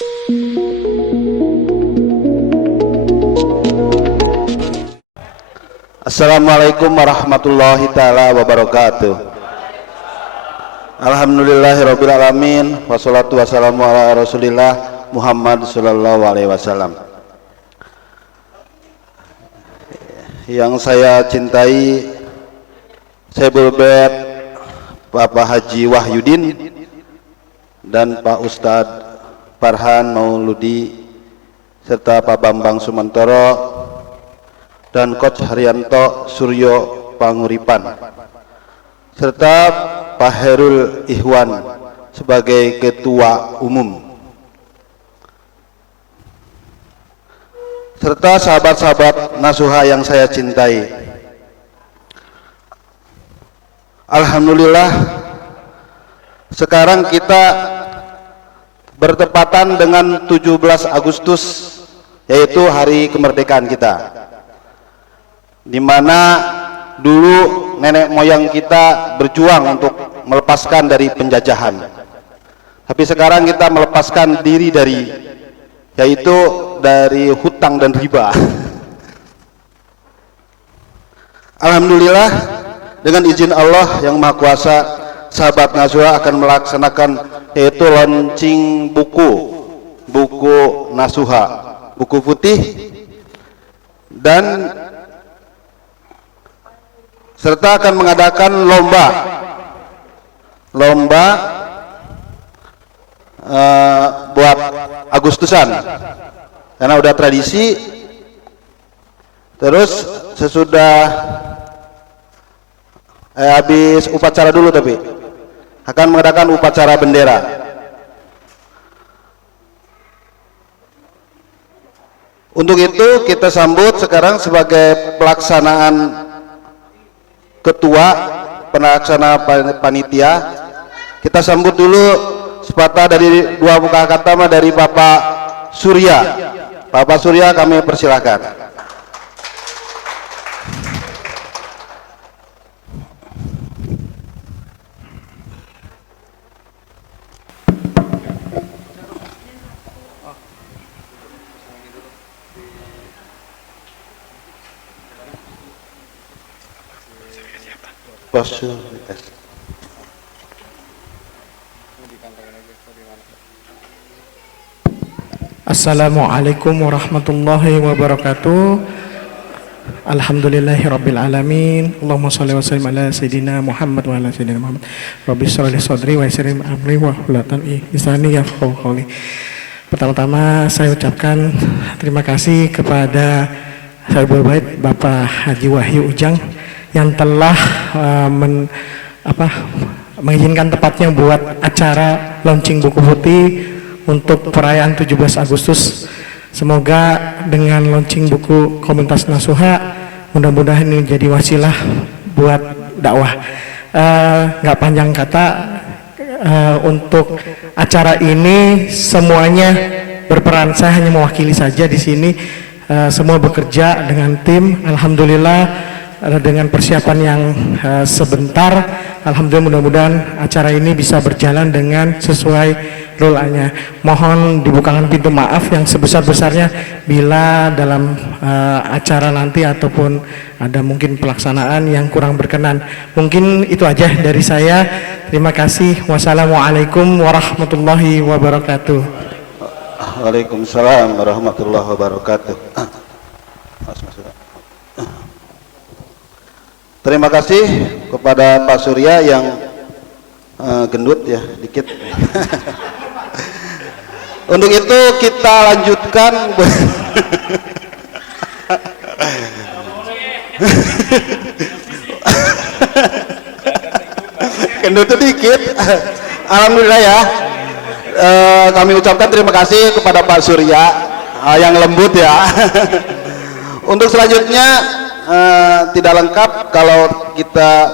Assalamualaikum warahmatullahi ta'ala wabarakatuh. Alhamdulillahirabbil alamin, wassalatu wassalamu ala Rasulillah Muhammad sallallahu alaihi wasallam. Yang saya cintai, Saibul Bait Bapak Haji Wahyudin dan Pak Ustadz Farhan Mauludi serta Pak Bambang Sumantoro dan Coach Haryanto Suryo Panguripan serta Pak Herul Ihwan sebagai Ketua Umum serta sahabat-sahabat Nasuha yang saya cintai. Alhamdulillah, sekarang kita bertepatan dengan 17 Agustus, yaitu hari kemerdekaan kita, di mana dulu nenek moyang kita berjuang untuk melepaskan dari penjajahan. Tapi sekarang kita melepaskan diri dari, yaitu dari hutang dan riba. Alhamdulillah, dengan izin Allah yang Maha Kuasa, sahabat Nasuha akan melaksanakan yaitu launching buku Nasuha, buku putih, dan serta akan mengadakan lomba buat Agustusan, karena udah tradisi. Terus sesudah habis upacara dulu, tapi akan mengadakan upacara bendera. Untuk itu kita sambut sekarang sebagai pelaksanaan ketua pelaksana panitia. Kita sambut dulu sepatah dari dua muka kata dari Bapak Surya. Bapak Surya, kami persilakan. Assalamualaikum warahmatullahi wabarakatuh. Alhamdulillahirabbil alamin. Allahumma shalli wa sallim ala sayidina Muhammad wa ala sayidina Muhammad. Rabbi shrah li sadri wa yassir li amri wahlul 'uqdatam min lisani yafqahu qawli. Pertama-tama saya ucapkan terima kasih kepada Saibul Bait Bapak Haji Wahyu Ujang yang telah mengizinkan tepatnya buat acara launching buku putih untuk perayaan 17 Agustus. Semoga dengan launching buku Komunitas Nasuha, mudah-mudahan ini menjadi wasilah buat dakwah. Nggak panjang kata, untuk acara ini semuanya berperan. Saya hanya mewakili saja di sini. Semua bekerja dengan tim. Alhamdulillah, dengan persiapan yang sebentar, alhamdulillah mudah-mudahan acara ini bisa berjalan dengan sesuai rule-nya. Mohon dibukakan pintu maaf yang sebesar-besarnya bila dalam acara nanti ataupun ada mungkin pelaksanaan yang kurang berkenan. Mungkin itu aja dari saya. Terima kasih. Wassalamualaikum warahmatullahi wabarakatuh. Waalaikumsalam warahmatullahi wabarakatuh. Terima kasih kepada Pak Surya yang gendut ya dikit. Untuk itu kita lanjutkan. Gendut dikit. Alhamdulillah ya. Kami ucapkan terima kasih kepada Pak Surya yang lembut ya. Untuk selanjutnya tidak lengkap kalau kita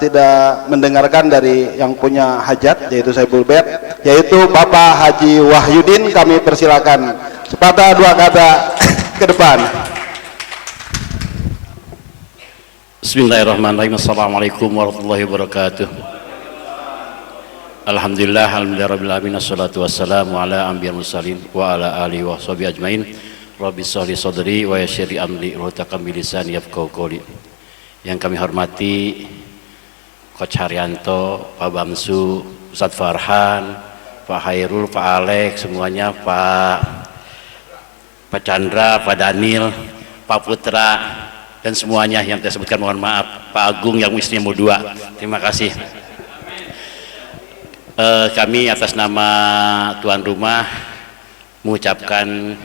tidak mendengarkan dari yang punya hajat, yaitu Saibul Bait, yaitu Bapak Haji Wahyudin. Kami persilakan sepatah dua kata ke depan. Bismillahirrahmanirrahim. Assalamualaikum warahmatullahi wabarakatuh. Alhamdulillah, alhamdulillah, assalatu wassalamu ala anbiya'il mursalin wa ala alihi wa sahbihi ajmain. Rabbi sholli sadri wa yassir amri wahlul bilisan yafqahu qawli. Yang kami hormati Coach Haryanto, Pak Bamsu, Ustadz Farhan, Pak Hairul, Pak Alex, semuanya, Pak Chandra, Pak Daniel, Pak Putra, dan semuanya yang saya sebutkan mohon maaf. Pak Agung yang istrinya mau 2, terima kasih. Kami atas nama tuan rumah mengucapkan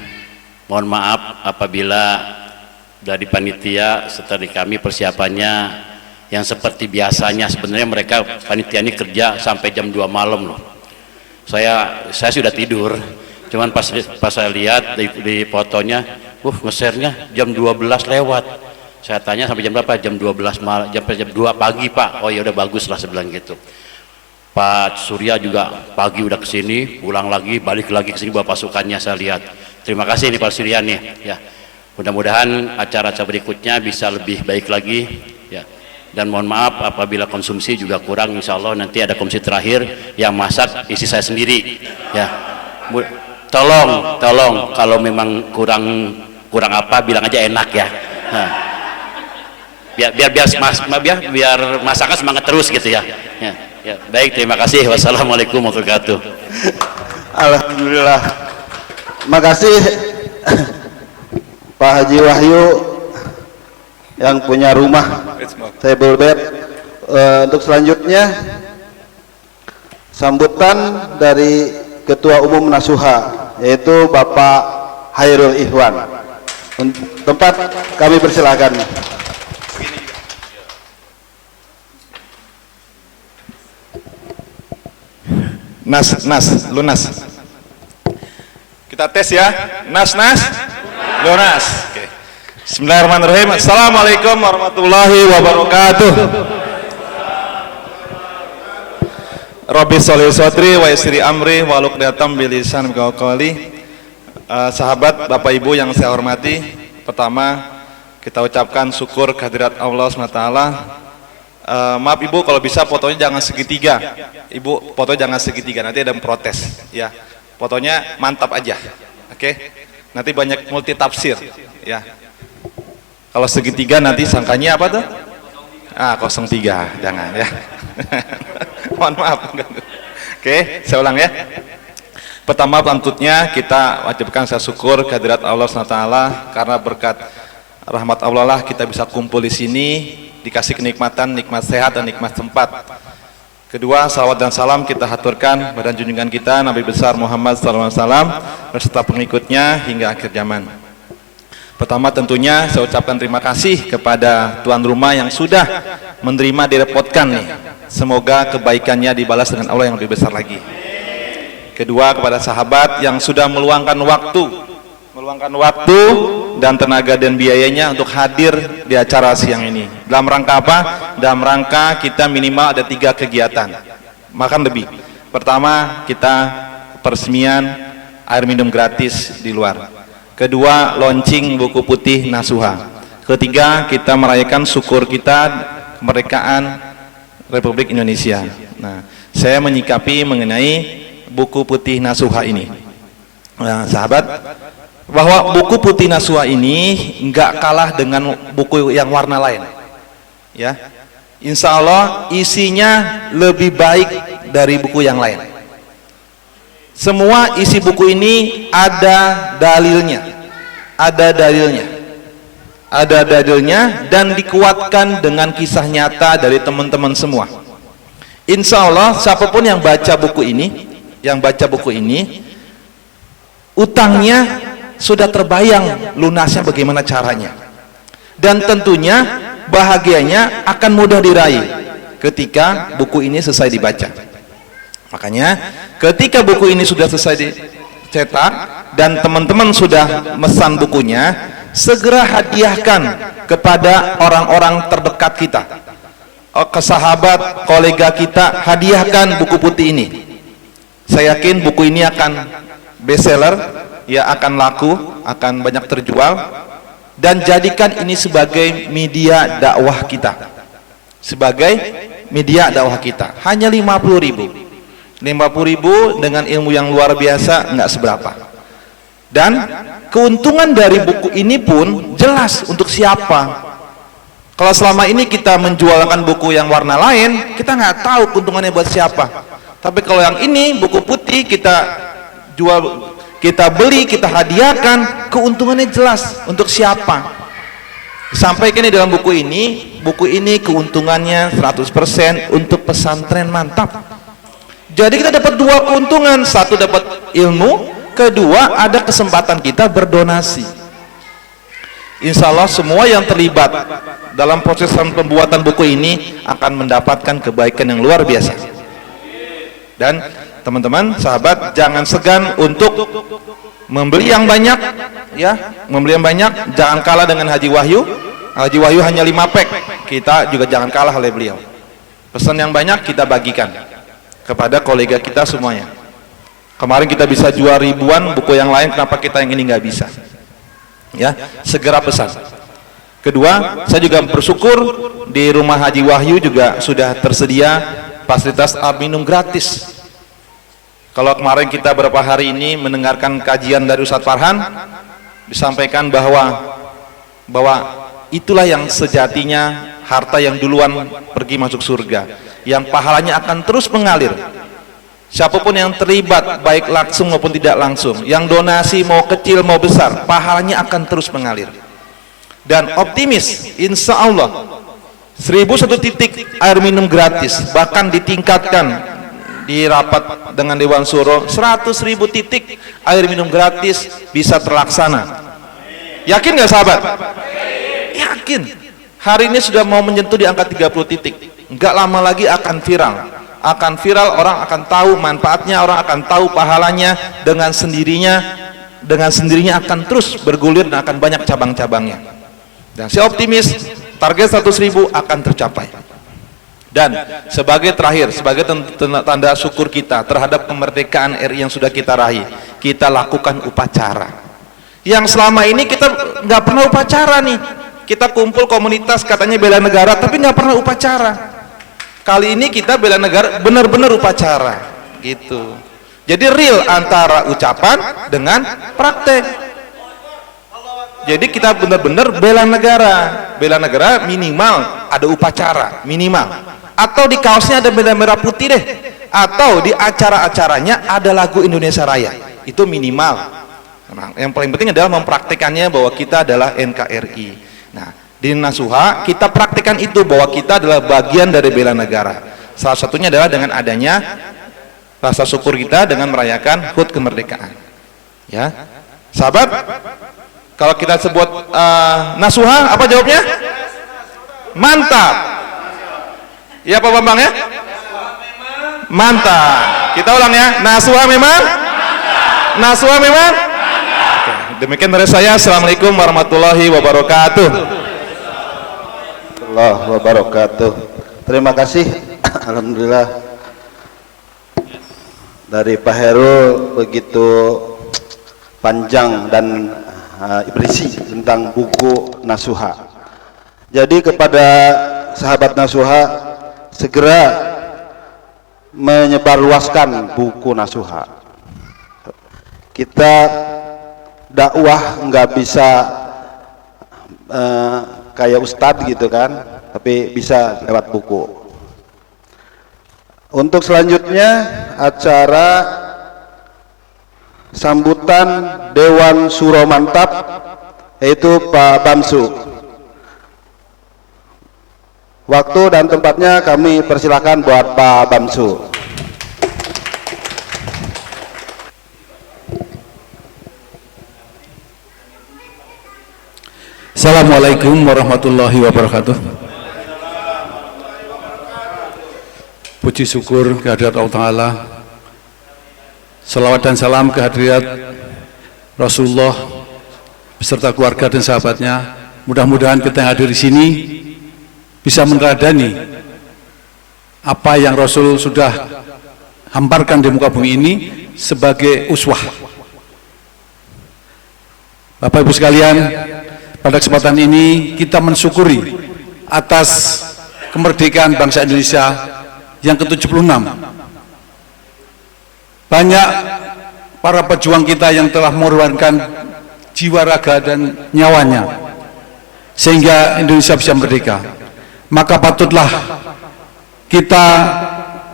mohon maaf apabila dari panitia serta di kami persiapannya yang seperti biasanya. Sebenarnya mereka panitia ini kerja sampai jam 2 malam loh. Saya sudah tidur, cuman pas saya lihat di fotonya, nge-share-nya jam 12 lewat. Saya tanya sampai jam berapa? Jam 12 malam, jam 2 pagi Pak. Oh ya udah bagus lah, sebilang gitu. Pak Surya juga pagi udah kesini, pulang lagi, balik lagi kesini bawa pasukannya, saya lihat. Terima kasih nih Pak Surya nih. Ya, mudah-mudahan acara-acara berikutnya bisa lebih baik lagi. Ya, dan mohon maaf apabila konsumsi juga kurang. Insya Allah nanti ada komisi terakhir yang masak isi saya sendiri. Ya, tolong kalau memang kurang apa bilang aja enak ya. Nah, biar masakan semangat terus gitu ya. Ya, baik, terima kasih. Wassalamualaikum warahmatullahi wabarakatuh. Alhamdulillah. Makasih Pak Haji Wahyu yang punya rumah Table Bed. Untuk selanjutnya sambutan dari Ketua Umum Nasuha yaitu Bapak Hairul Ihwan. Tempat kami persilakan. Lunas. Kita tes ya. Lunas. Oke. Bismillahirrahmanirrahim. Assalamualaikum warahmatullahi wabarakatuh. Rabbi sholli sadri wa yassir amri wahlul 'uqdatam min lisani yafqahu qawli. Sahabat, Bapak Ibu yang saya hormati, pertama kita ucapkan syukur kehadirat Allah SWT. Maaf Ibu, kalau bisa fotonya jangan segitiga. Ibu, fotonya jangan segitiga, nanti ada yang protes. Ya, fotonya mantap aja. Oke? Nanti banyak multi tafsir. Ya. Kalau segitiga nanti sangkanya apa tuh? 03, jangan ya. Mohon maaf. Oke, saya ulang ya. Pertama, pantutnya kita wajibkan saya syukur kehadirat Allah SWT karena berkat rahmat Allah lah kita bisa kumpul di sini, dikasih kenikmatan, nikmat sehat dan nikmat tempat. Kedua, salawat dan salam kita haturkan pada junjungan kita Nabi besar Muhammad SAW beserta pengikutnya hingga akhir zaman. Pertama tentunya saya ucapkan terima kasih kepada tuan rumah yang sudah menerima direpotkan nih. Semoga kebaikannya dibalas dengan Allah yang lebih besar lagi. Kedua, kepada sahabat yang sudah meluangkan waktu dan tenaga dan biayanya untuk hadir di acara siang ini. Dalam rangka apa? Dalam rangka kita minimal ada 3 kegiatan, makan lebih. Pertama, kita peresmian air minum gratis di luar. Kedua, launching buku putih Nasuha. Ketiga, kita merayakan syukur kita kemerdekaan Republik Indonesia. Nah, saya menyikapi mengenai buku putih Nasuha ini. Nah, sahabat, bahwa buku putih Nasuha ini enggak kalah dengan buku yang warna lain. Ya, insya Allah isinya lebih baik dari buku yang lain. Semua isi buku ini ada dalilnya, dan dikuatkan dengan kisah nyata dari teman-teman semua. Insya Allah siapapun yang baca buku ini, utangnya sudah terbayang lunasnya bagaimana caranya, dan tentunya bahagianya akan mudah diraih ketika buku ini selesai dibaca. Makanya ketika buku ini sudah selesai dicetak dan teman-teman sudah mesan bukunya, segera hadiahkan kepada orang-orang terdekat kita, ke sahabat, kolega kita, hadiahkan buku putih ini. Saya yakin buku ini akan bestseller, ya, akan laku, akan banyak terjual, dan jadikan ini sebagai media dakwah kita. Hanya 50.000. 50.000 dengan ilmu yang luar biasa nggak seberapa. Dan keuntungan dari buku ini pun jelas untuk siapa. Kalau selama ini kita menjualkan buku yang warna lain, kita nggak tahu keuntungannya buat siapa. Tapi kalau yang ini buku putih kita jual, kita beli, kita hadiahkan, keuntungannya jelas untuk siapa. Disampaikan di dalam buku ini keuntungannya 100% untuk pesantren mantap. Jadi kita dapat dua keuntungan, satu dapat ilmu, kedua ada kesempatan kita berdonasi. Insya Allah semua yang terlibat dalam proses pembuatan buku ini akan mendapatkan kebaikan yang luar biasa. Dan teman-teman, sahabat, jangan segan untuk membeli yang banyak, ya, membeli yang banyak. Jangan kalah dengan Haji Wahyu. Haji Wahyu hanya 5 pack, kita juga jangan kalah oleh beliau. Pesan yang banyak kita bagikan kepada kolega kita semuanya. Kemarin kita bisa jual ribuan buku yang lain, kenapa kita yang ini nggak bisa? Ya, segera pesan. Kedua, saya juga bersyukur di rumah Haji Wahyu juga sudah tersedia fasilitas air minum gratis. Kalau kemarin kita beberapa hari ini mendengarkan kajian dari Ustadz Farhan, disampaikan bahwa itulah yang sejatinya harta yang duluan pergi masuk surga, yang pahalanya akan terus mengalir. Siapapun yang terlibat, baik langsung maupun tidak langsung, yang donasi mau kecil mau besar, pahalanya akan terus mengalir. Dan optimis, insya Allah 1001 titik air minum gratis, bahkan ditingkatkan di rapat dengan Dewan Suro, 100.000 titik air minum gratis bisa terlaksana. Yakin nggak sahabat? Yakin. Hari ini sudah mau menyentuh di angka 30 titik. Nggak lama lagi akan viral. Akan viral, orang akan tahu manfaatnya, orang akan tahu pahalanya, dengan sendirinya akan terus bergulir dan akan banyak cabang-cabangnya. Dan saya optimis target 100.000 akan tercapai. Dan sebagai terakhir, sebagai tanda syukur kita terhadap kemerdekaan RI yang sudah kita raih, kita lakukan upacara. Yang selama ini kita nggak pernah upacara nih. Kita kumpul komunitas katanya bela negara, tapi nggak pernah upacara. Kali ini kita bela negara benar-benar upacara, gitu. Jadi real antara ucapan dengan praktek. Jadi kita benar-benar bela negara minimal ada upacara minimal. Atau di kaosnya ada bendera merah putih deh. Atau di acara-acaranya ada lagu Indonesia Raya. Itu minimal. Nah, yang paling penting adalah mempraktekannya bahwa kita adalah NKRI. Nah, di Nasuha kita praktikkan itu bahwa kita adalah bagian dari bela negara. Salah satunya adalah dengan adanya rasa syukur kita dengan merayakan HUT kemerdekaan. Ya, sahabat, kalau kita sebut Nasuha, apa jawabnya? Mantap. Ya Pak Bambang ya? Mantap. Kita ulang ya. Nasuha memang? Nasuha memang? Oke, demikian dari saya. Assalamualaikum warahmatullahi wabarakatuh. Wabarakatuh. Terima kasih. Alhamdulillah dari Pak Herul begitu panjang dan berisi tentang buku Nasuha. Jadi kepada sahabat Nasuha, segera menyebarluaskan buku Nasuha. Kita dakwah nggak bisa kayak ustadz gitu kan, tapi bisa lewat buku. Untuk selanjutnya acara sambutan Dewan Suro Mantap, yaitu Pak Bamsu. Waktu dan tempatnya kami persilakan buat Pak Bamsu. Assalamualaikum warahmatullahi wabarakatuh. Puji syukur kehadirat Allah Ta'ala, salawat dan salam kehadirat Rasulullah beserta keluarga dan sahabatnya. Mudah-mudahan kita yang hadir di sini bisa meneladani apa yang Rasul sudah hamparkan di muka bumi ini sebagai uswah. Bapak Ibu sekalian, pada kesempatan ini kita mensyukuri atas kemerdekaan bangsa Indonesia yang ke-76 Banyak para pejuang kita yang telah mengorbankan jiwa, raga, dan nyawanya sehingga Indonesia bisa merdeka. Maka patutlah kita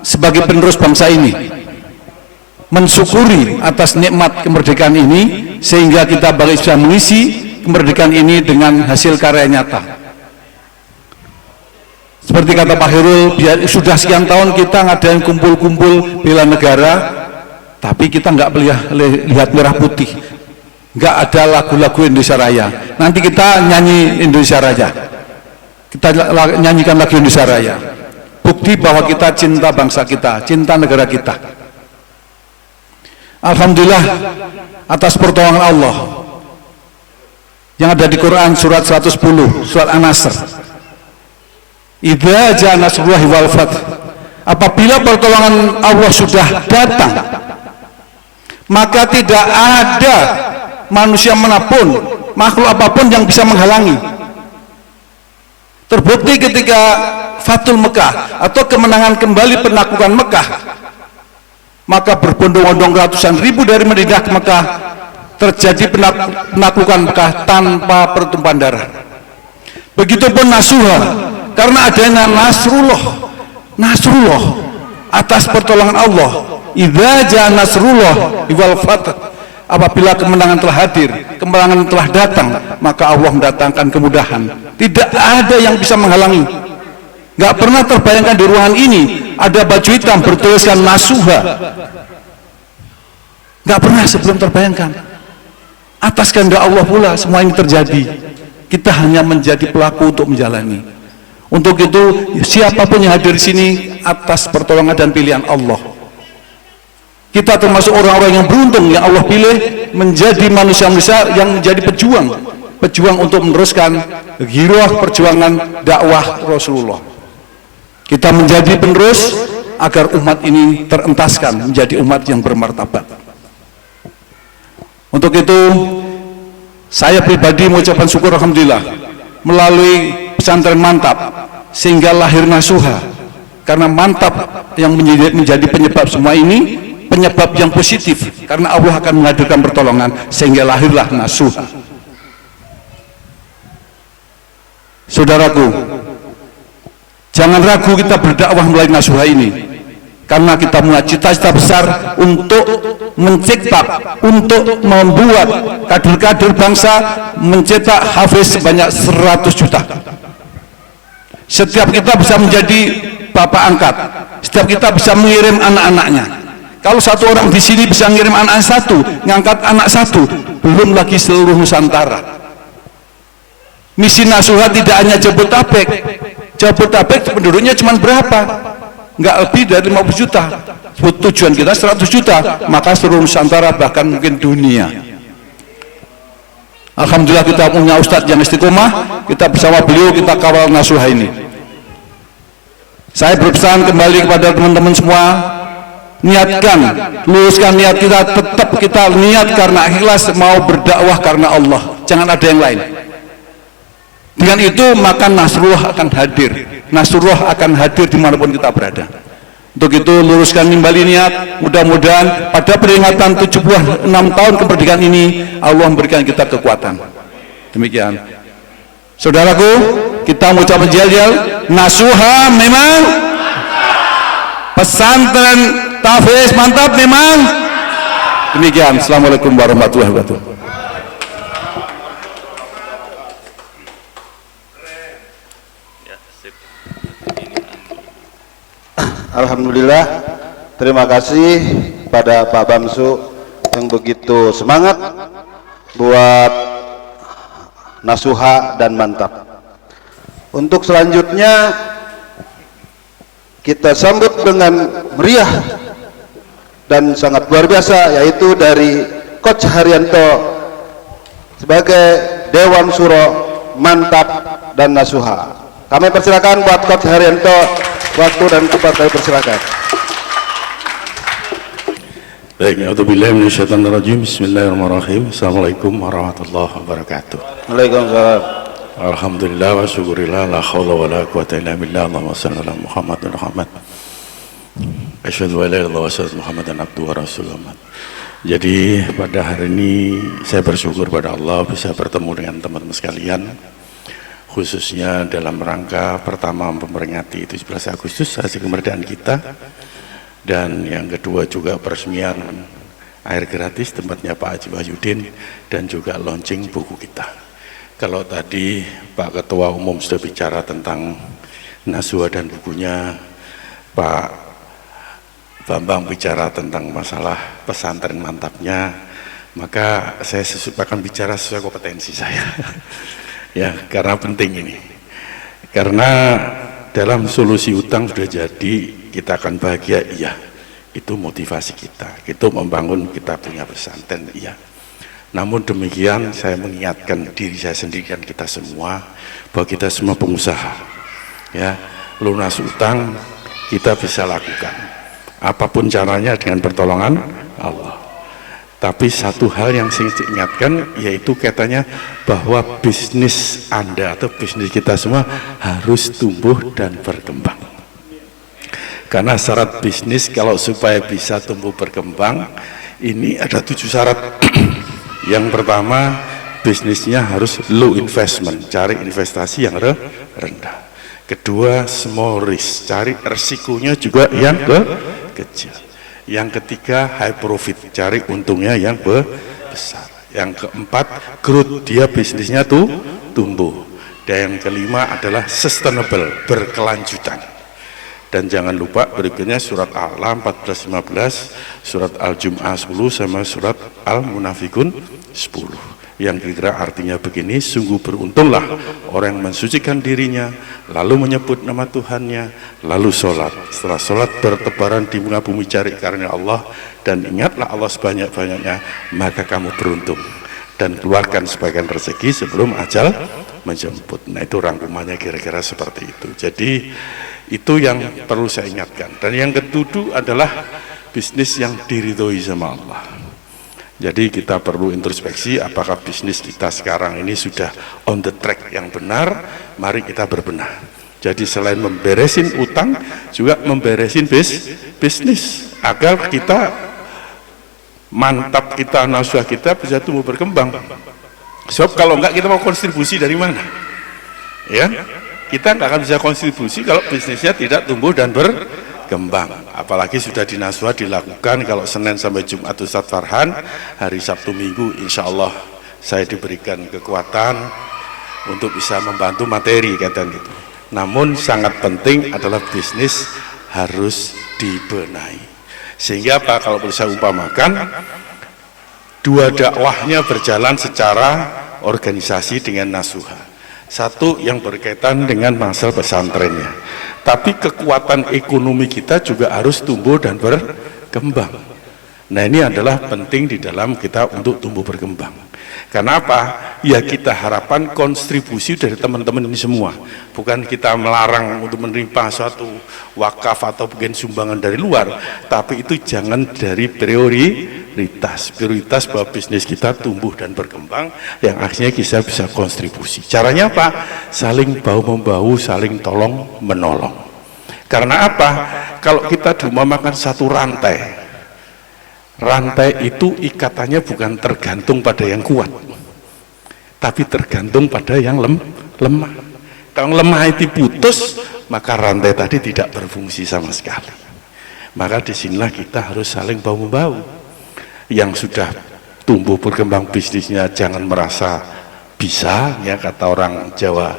sebagai penerus bangsa ini mensyukuri atas nikmat kemerdekaan ini, sehingga kita bisa mengisi kemerdekaan ini dengan hasil karya nyata. Seperti kata Pak Khairul, sudah sekian tahun kita ngadain kumpul-kumpul bela negara, tapi kita nggak lihat merah putih, nggak ada lagu-lagu Indonesia Raya. Nanti kita nyanyi Indonesia Raya, kita nyanyikan lagu Indonesia Raya, bukti bahwa kita cinta bangsa kita, cinta negara kita. Alhamdulillah atas pertolongan Allah yang ada di Quran surat 110, surat An-Nasr. Idza jaa nasrullahi wal fath. Apabila pertolongan Allah sudah datang, maka tidak ada manusia manapun, makhluk apapun yang bisa menghalangi. Terbukti ketika Fathul Mekah atau kemenangan kembali penaklukan Mekah, maka berbondong-bondong ratusan ribu dari Madinah ke Mekah, terjadi penaklukan Mekah tanpa pertumpahan darah. Begitupun Nasuha, karena adanya Nasrullah atas pertolongan Allah. Idza jaa nasrullah wal fath. Apabila kemenangan telah hadir, kemenangan telah datang, maka Allah mendatangkan kemudahan. Tidak ada yang bisa menghalangi. Gak pernah terbayangkan di ruangan ini ada baju hitam bertuliskan Nasuha. Gak pernah sebelum terbayangkan. Atas kehendak Allah pula semua ini terjadi. Kita hanya menjadi pelaku untuk menjalani. Untuk itu, siapapun yang hadir di sini atas pertolongan dan pilihan Allah. Kita termasuk orang-orang yang beruntung yang Allah pilih menjadi manusia-manusia yang menjadi pejuang untuk meneruskan giroh perjuangan dakwah Rasulullah. Kita menjadi penerus agar umat ini terentaskan menjadi umat yang bermartabat. Untuk itu, saya pribadi mengucapkan syukur alhamdulillah melalui pesantren Mantap sehingga lahir Nasuha, karena Mantap yang menjadi penyebab semua ini, penyebab yang positif, karena Allah akan menghadirkan pertolongan sehingga lahirlah Nasuha. Saudaraku, jangan ragu kita berdakwah melalui Nasuha ini, karena kita punya cita-cita besar untuk mencetak, untuk membuat kader-kader bangsa, mencetak hafiz sebanyak 100 juta. Setiap kita bisa menjadi bapak angkat, setiap kita bisa mengirim anak-anaknya. Kalau satu orang di sini bisa mengirim anak satu, ngangkat anak satu, belum lagi seluruh Nusantara. Misi Nasuha tidak hanya Jabodetabek. Jabodetabek penduduknya cuma berapa? Nggak lebih dari 50 juta. Tujuan kita 100 juta, maka seluruh Nusantara bahkan mungkin dunia. Alhamdulillah kita punya Ustadz yang istiqomah, kita bersama beliau kita kawal Nasuha ini. Saya berpesan kembali kepada teman-teman semua, niatkan, luruskan niat kita, tetap kita niat karena ikhlas mau berdakwah karena Allah, jangan ada yang lain. Dengan itu maka Nasrullah akan hadir, Nasrullah akan hadir dimanapun kita berada. Untuk itu luruskan kembali niat, mudah-mudahan pada peringatan 76 tahun kemerdekaan ini Allah memberikan kita kekuatan. Demikian. Saudaraku, kita mengucapkan jal-jal, Nasuha memang pesantren tahfiz mantap memang. Demikian. Assalamualaikum warahmatullahi wabarakatuh. Alhamdulillah, terima kasih pada Pak Bamsu yang begitu semangat buat Nasuha dan Mantap. Untuk selanjutnya kita sambut dengan meriah dan sangat luar biasa, yaitu dari Coach Haryanto sebagai Dewan Suro Mantap dan Nasuha. Kami persilakan buat Coach Haryanto, waktu dan tempat kami persilakan. Baik, a'udzubillahi minasyaitonir rajim. Bismillahirrahmanirrahim. Assalamualaikum warahmatullahi wabarakatuh. Waalaikumsalam. Alhamdulillah wa syukurillah, la haula wa la quwata illa billah. Allahumma shalli ala Muhammad wa Muhammad. Asyhadu an la ilaha illallah wa asyhadu anna Muhammadan abduhu wa rasuluh. Jadi pada hari ini saya bersyukur pada Allah bisa bertemu dengan teman-teman sekalian, khususnya dalam rangka pertama memperingati 17 Agustus hari kemerdekaan kita, dan yang kedua juga peresmian air gratis tempatnya Pak Haji Wahyudin, dan juga launching buku kita. Kalau tadi Pak Ketua Umum sudah bicara tentang Nasuha dan bukunya, Pak Bambang bicara tentang masalah pesantren mantapnya, maka saya akan bicara sesuai kompetensi saya. Ya, karena penting ini. Karena dalam solusi utang sudah jadi, kita akan bahagia, iya. Itu motivasi kita, itu membangun kita punya pesantren, iya. Namun demikian saya mengingatkan diri saya sendiri dan kita semua, bahwa kita semua pengusaha. Ya, lunas utang kita bisa lakukan. Apapun caranya dengan pertolongan Allah. Tapi satu hal yang saya ingatkan, yaitu katanya bahwa bisnis Anda atau bisnis kita semua harus tumbuh dan berkembang. Karena syarat bisnis kalau supaya bisa tumbuh berkembang, ini ada 7 syarat. Yang pertama, bisnisnya harus low investment, cari investasi yang rendah. Kedua, small risk, cari resikonya juga yang kecil. Yang ketiga, high profit, cari untungnya yang besar. Yang keempat, growth, dia bisnisnya tumbuh. Dan yang kelima adalah sustainable, berkelanjutan. Dan jangan lupa berikutnya surat Al-A'la 14-15, surat Al-Jum'ah 10, sama surat Al-Munafikun 10. Yang kira-kira artinya begini, sungguh beruntunglah orang yang mensucikan dirinya, lalu menyebut nama Tuhannya, lalu sholat. Setelah sholat bertebaran di muka bumi cari karunia Allah, dan ingatlah Allah sebanyak-banyaknya, maka kamu beruntung. Dan keluarkan sebagian rezeki sebelum ajal menjemput. Nah, itu rangkumannya kira-kira seperti itu. Jadi itu yang perlu saya ingatkan. Dan yang ketujuh adalah bisnis yang diridhoi sama Allah. Jadi kita perlu introspeksi apakah bisnis kita sekarang ini sudah on the track yang benar, mari kita berbenah. Jadi selain memberesin utang, juga memberesin bisnis, agar kita mantap, kita nasuha kita bisa tumbuh berkembang. Sebab kalau enggak kita mau kontribusi dari mana? Ya, kita enggak akan bisa kontribusi kalau bisnisnya tidak tumbuh dan berkembang. Apalagi sudah dinasuha dilakukan, kalau Senin sampai Jumat Ustadz Farhan, hari Sabtu Minggu insya Allah saya diberikan kekuatan untuk bisa membantu materi kata gitu. Namun sangat penting adalah bisnis harus dibenahi. Sehingga apa, kalau boleh saya umpamakan, dua dakwahnya berjalan secara organisasi dengan nasuha. Satu yang berkaitan dengan masalah pesantrennya, tapi kekuatan ekonomi kita juga harus tumbuh dan berkembang. Nah, ini adalah penting di dalam kita untuk tumbuh berkembang. Karena apa? Ya, kita harapkan kontribusi dari teman-teman ini semua. Bukan kita melarang untuk menerima suatu wakaf atau mungkin sumbangan dari luar, tapi itu jangan dari prioritas bahwa bisnis kita tumbuh dan berkembang, yang akhirnya kita bisa kontribusi. Caranya apa? Saling bahu-membahu, saling tolong menolong. Karena apa? Kalau kita makan satu rantai itu ikatannya bukan tergantung pada yang kuat, tapi tergantung pada yang lemah. Kalau lemah itu putus, maka rantai tadi tidak berfungsi sama sekali. Maka disinilah kita harus saling bahu-membahu. Yang sudah tumbuh berkembang bisnisnya jangan merasa bisa, ya kata orang Jawa,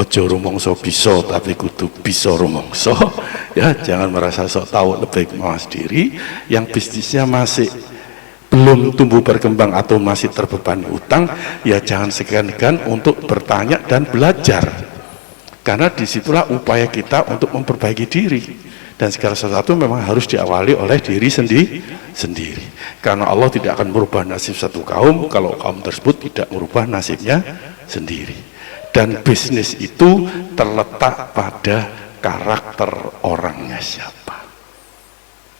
ojo rumongso bisa tapi kudu bisa rumongso. Ya, jangan merasa sok tahu, lebih mawas diri. Yang bisnisnya masih belum tumbuh berkembang atau masih terbebani utang, ya jangan segan-segan untuk bertanya dan belajar. Karena disitulah upaya kita untuk memperbaiki diri. Dan segala sesuatu memang harus diawali oleh diri sendiri. Karena Allah tidak akan merubah nasib satu kaum kalau kaum tersebut tidak merubah nasibnya sendiri. Dan bisnis itu terletak pada karakter orangnya siapa.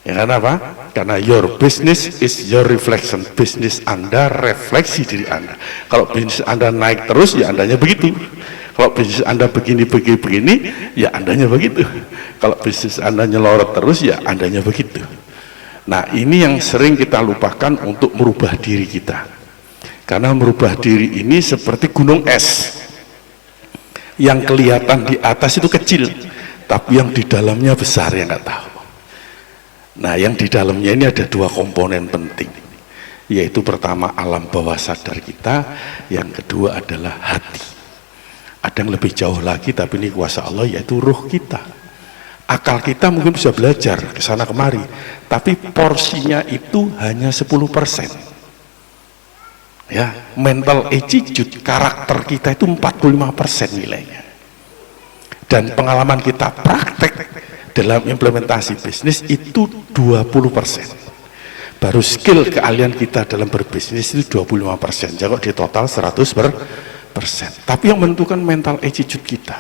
Ya, kenapa? Karena your business is your reflection. Bisnis Anda refleksi diri Anda. Kalau bisnis Anda naik terus, ya Andanya begitu. Kalau bisnis Anda begini, ya Andanya begitu. Kalau bisnis Anda nyelorot terus, ya Andanya begitu. Nah, ini yang sering kita lupakan untuk merubah diri kita. Karena merubah diri ini seperti gunung es. Yang kelihatan di atas itu kecil, tapi yang di dalamnya besar, yang nggak tahu. Nah, yang di dalamnya ini ada dua komponen penting, yaitu pertama alam bawah sadar kita, yang kedua adalah hati. Ada yang lebih jauh lagi, tapi ini kuasa Allah, yaitu ruh kita. Akal kita mungkin bisa belajar ke sana kemari, tapi porsinya itu hanya 10%. Ya, mental attitude, karakter kita itu 45% nilainya. Dan pengalaman kita praktek dalam implementasi bisnis itu 20%. Baru skill keahlian kita dalam berbisnis itu 25%. Jadi di total 100%. Tapi yang menentukan mental attitude kita.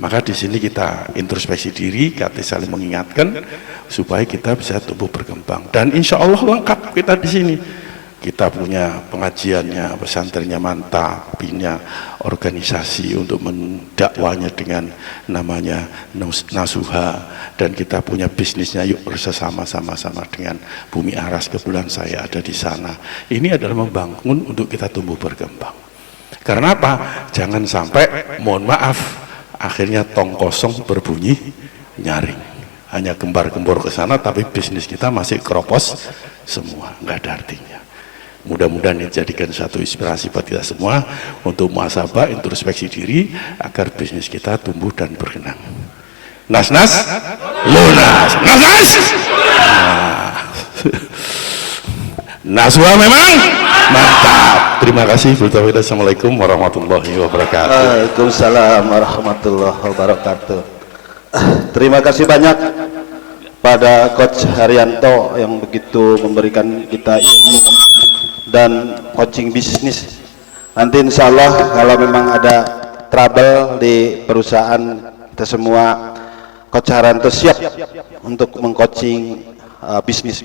Maka di sini kita introspeksi diri, kita saling mengingatkan supaya kita bisa tumbuh berkembang. Dan insya Allah lengkap kita di sini. Kita punya pengajiannya, pesantrennya mantap, punya organisasi untuk mendakwanya dengan namanya Nasuha, dan kita punya bisnisnya Yuk Bersama sama-sama dengan Bumi Aras, kebetulan saya ada di sana. Ini adalah membangun untuk kita tumbuh berkembang. Karena apa? Jangan sampai, mohon maaf, akhirnya tong kosong berbunyi nyaring. Hanya gembar-gembor ke sana, tapi bisnis kita masih keropos semua, nggak ada artinya. Mudah-mudahan dijadikan satu inspirasi buat kita semua untuk muhasabah, introspeksi diri agar bisnis kita tumbuh dan berkembang. Nas-nas, lunas. Nas-nas. Nasuha memang mantap. Terima kasih. Assalamualaikum warahmatullahi wabarakatuh. Waalaikumsalam warahmatullahi wabarakatuh. Terima kasih banyak pada Coach Haryanto yang begitu memberikan kita ilmu dan coaching bisnis. Nanti insya Allah kalau memang ada trouble di perusahaan kita semua, Coach Haryanto siap untuk mengcoaching bisnis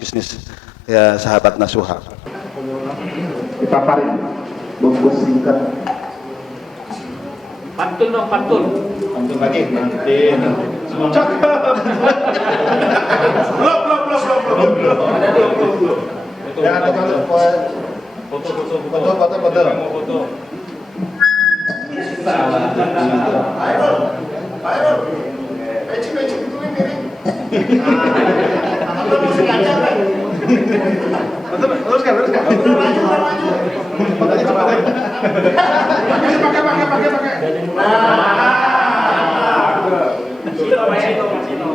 ya sahabat Nasuha. Kita paling bungkus singkat. Pantun dong, pantun lagi. Cakep. Belum. Ada belum. Ya, ada foto. Peci itu miring. Teruskan. Pakai.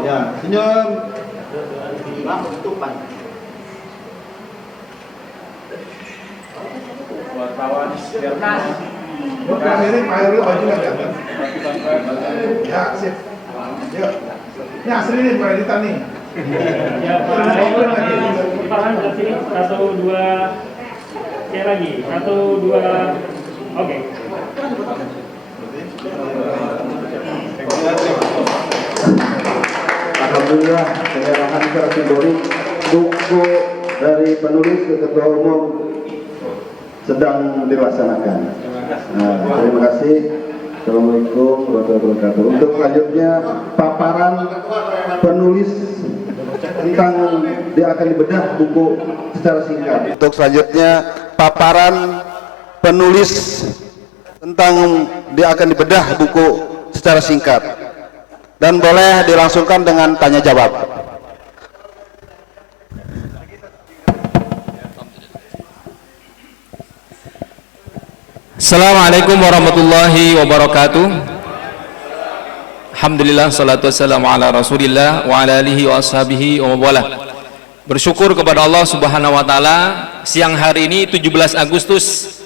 Ya, senyum. Tutupan. Wartawan biar miring, Pak Heru maju kan? Ya, sip. Yuk. Ini asli nih Pak Editan nih. Ya, Pak Han ke sini 1 2 sekali lagi 1 2 oke. Alhamdulillah penyerahan secara simbolik buku dari penulis ke ketua umum sedang dilaksanakan. Nah, terima kasih. Assalamualaikum warahmatullahi wabarakatuh. Untuk selanjutnya paparan penulis tentang dia akan dibedah buku secara singkat. Untuk selanjutnya paparan penulis tentang dia akan dibedah buku secara singkat, dan boleh dilangsungkan dengan tanya jawab. Assalamualaikum warahmatullahi wabarakatuh. Alhamdulillah, salatu wassalamu ala rasulillah wa ala alihi wa ashabihi wa mawalah. Bersyukur kepada Allah subhanahu wa ta'ala, siang hari ini 17 Agustus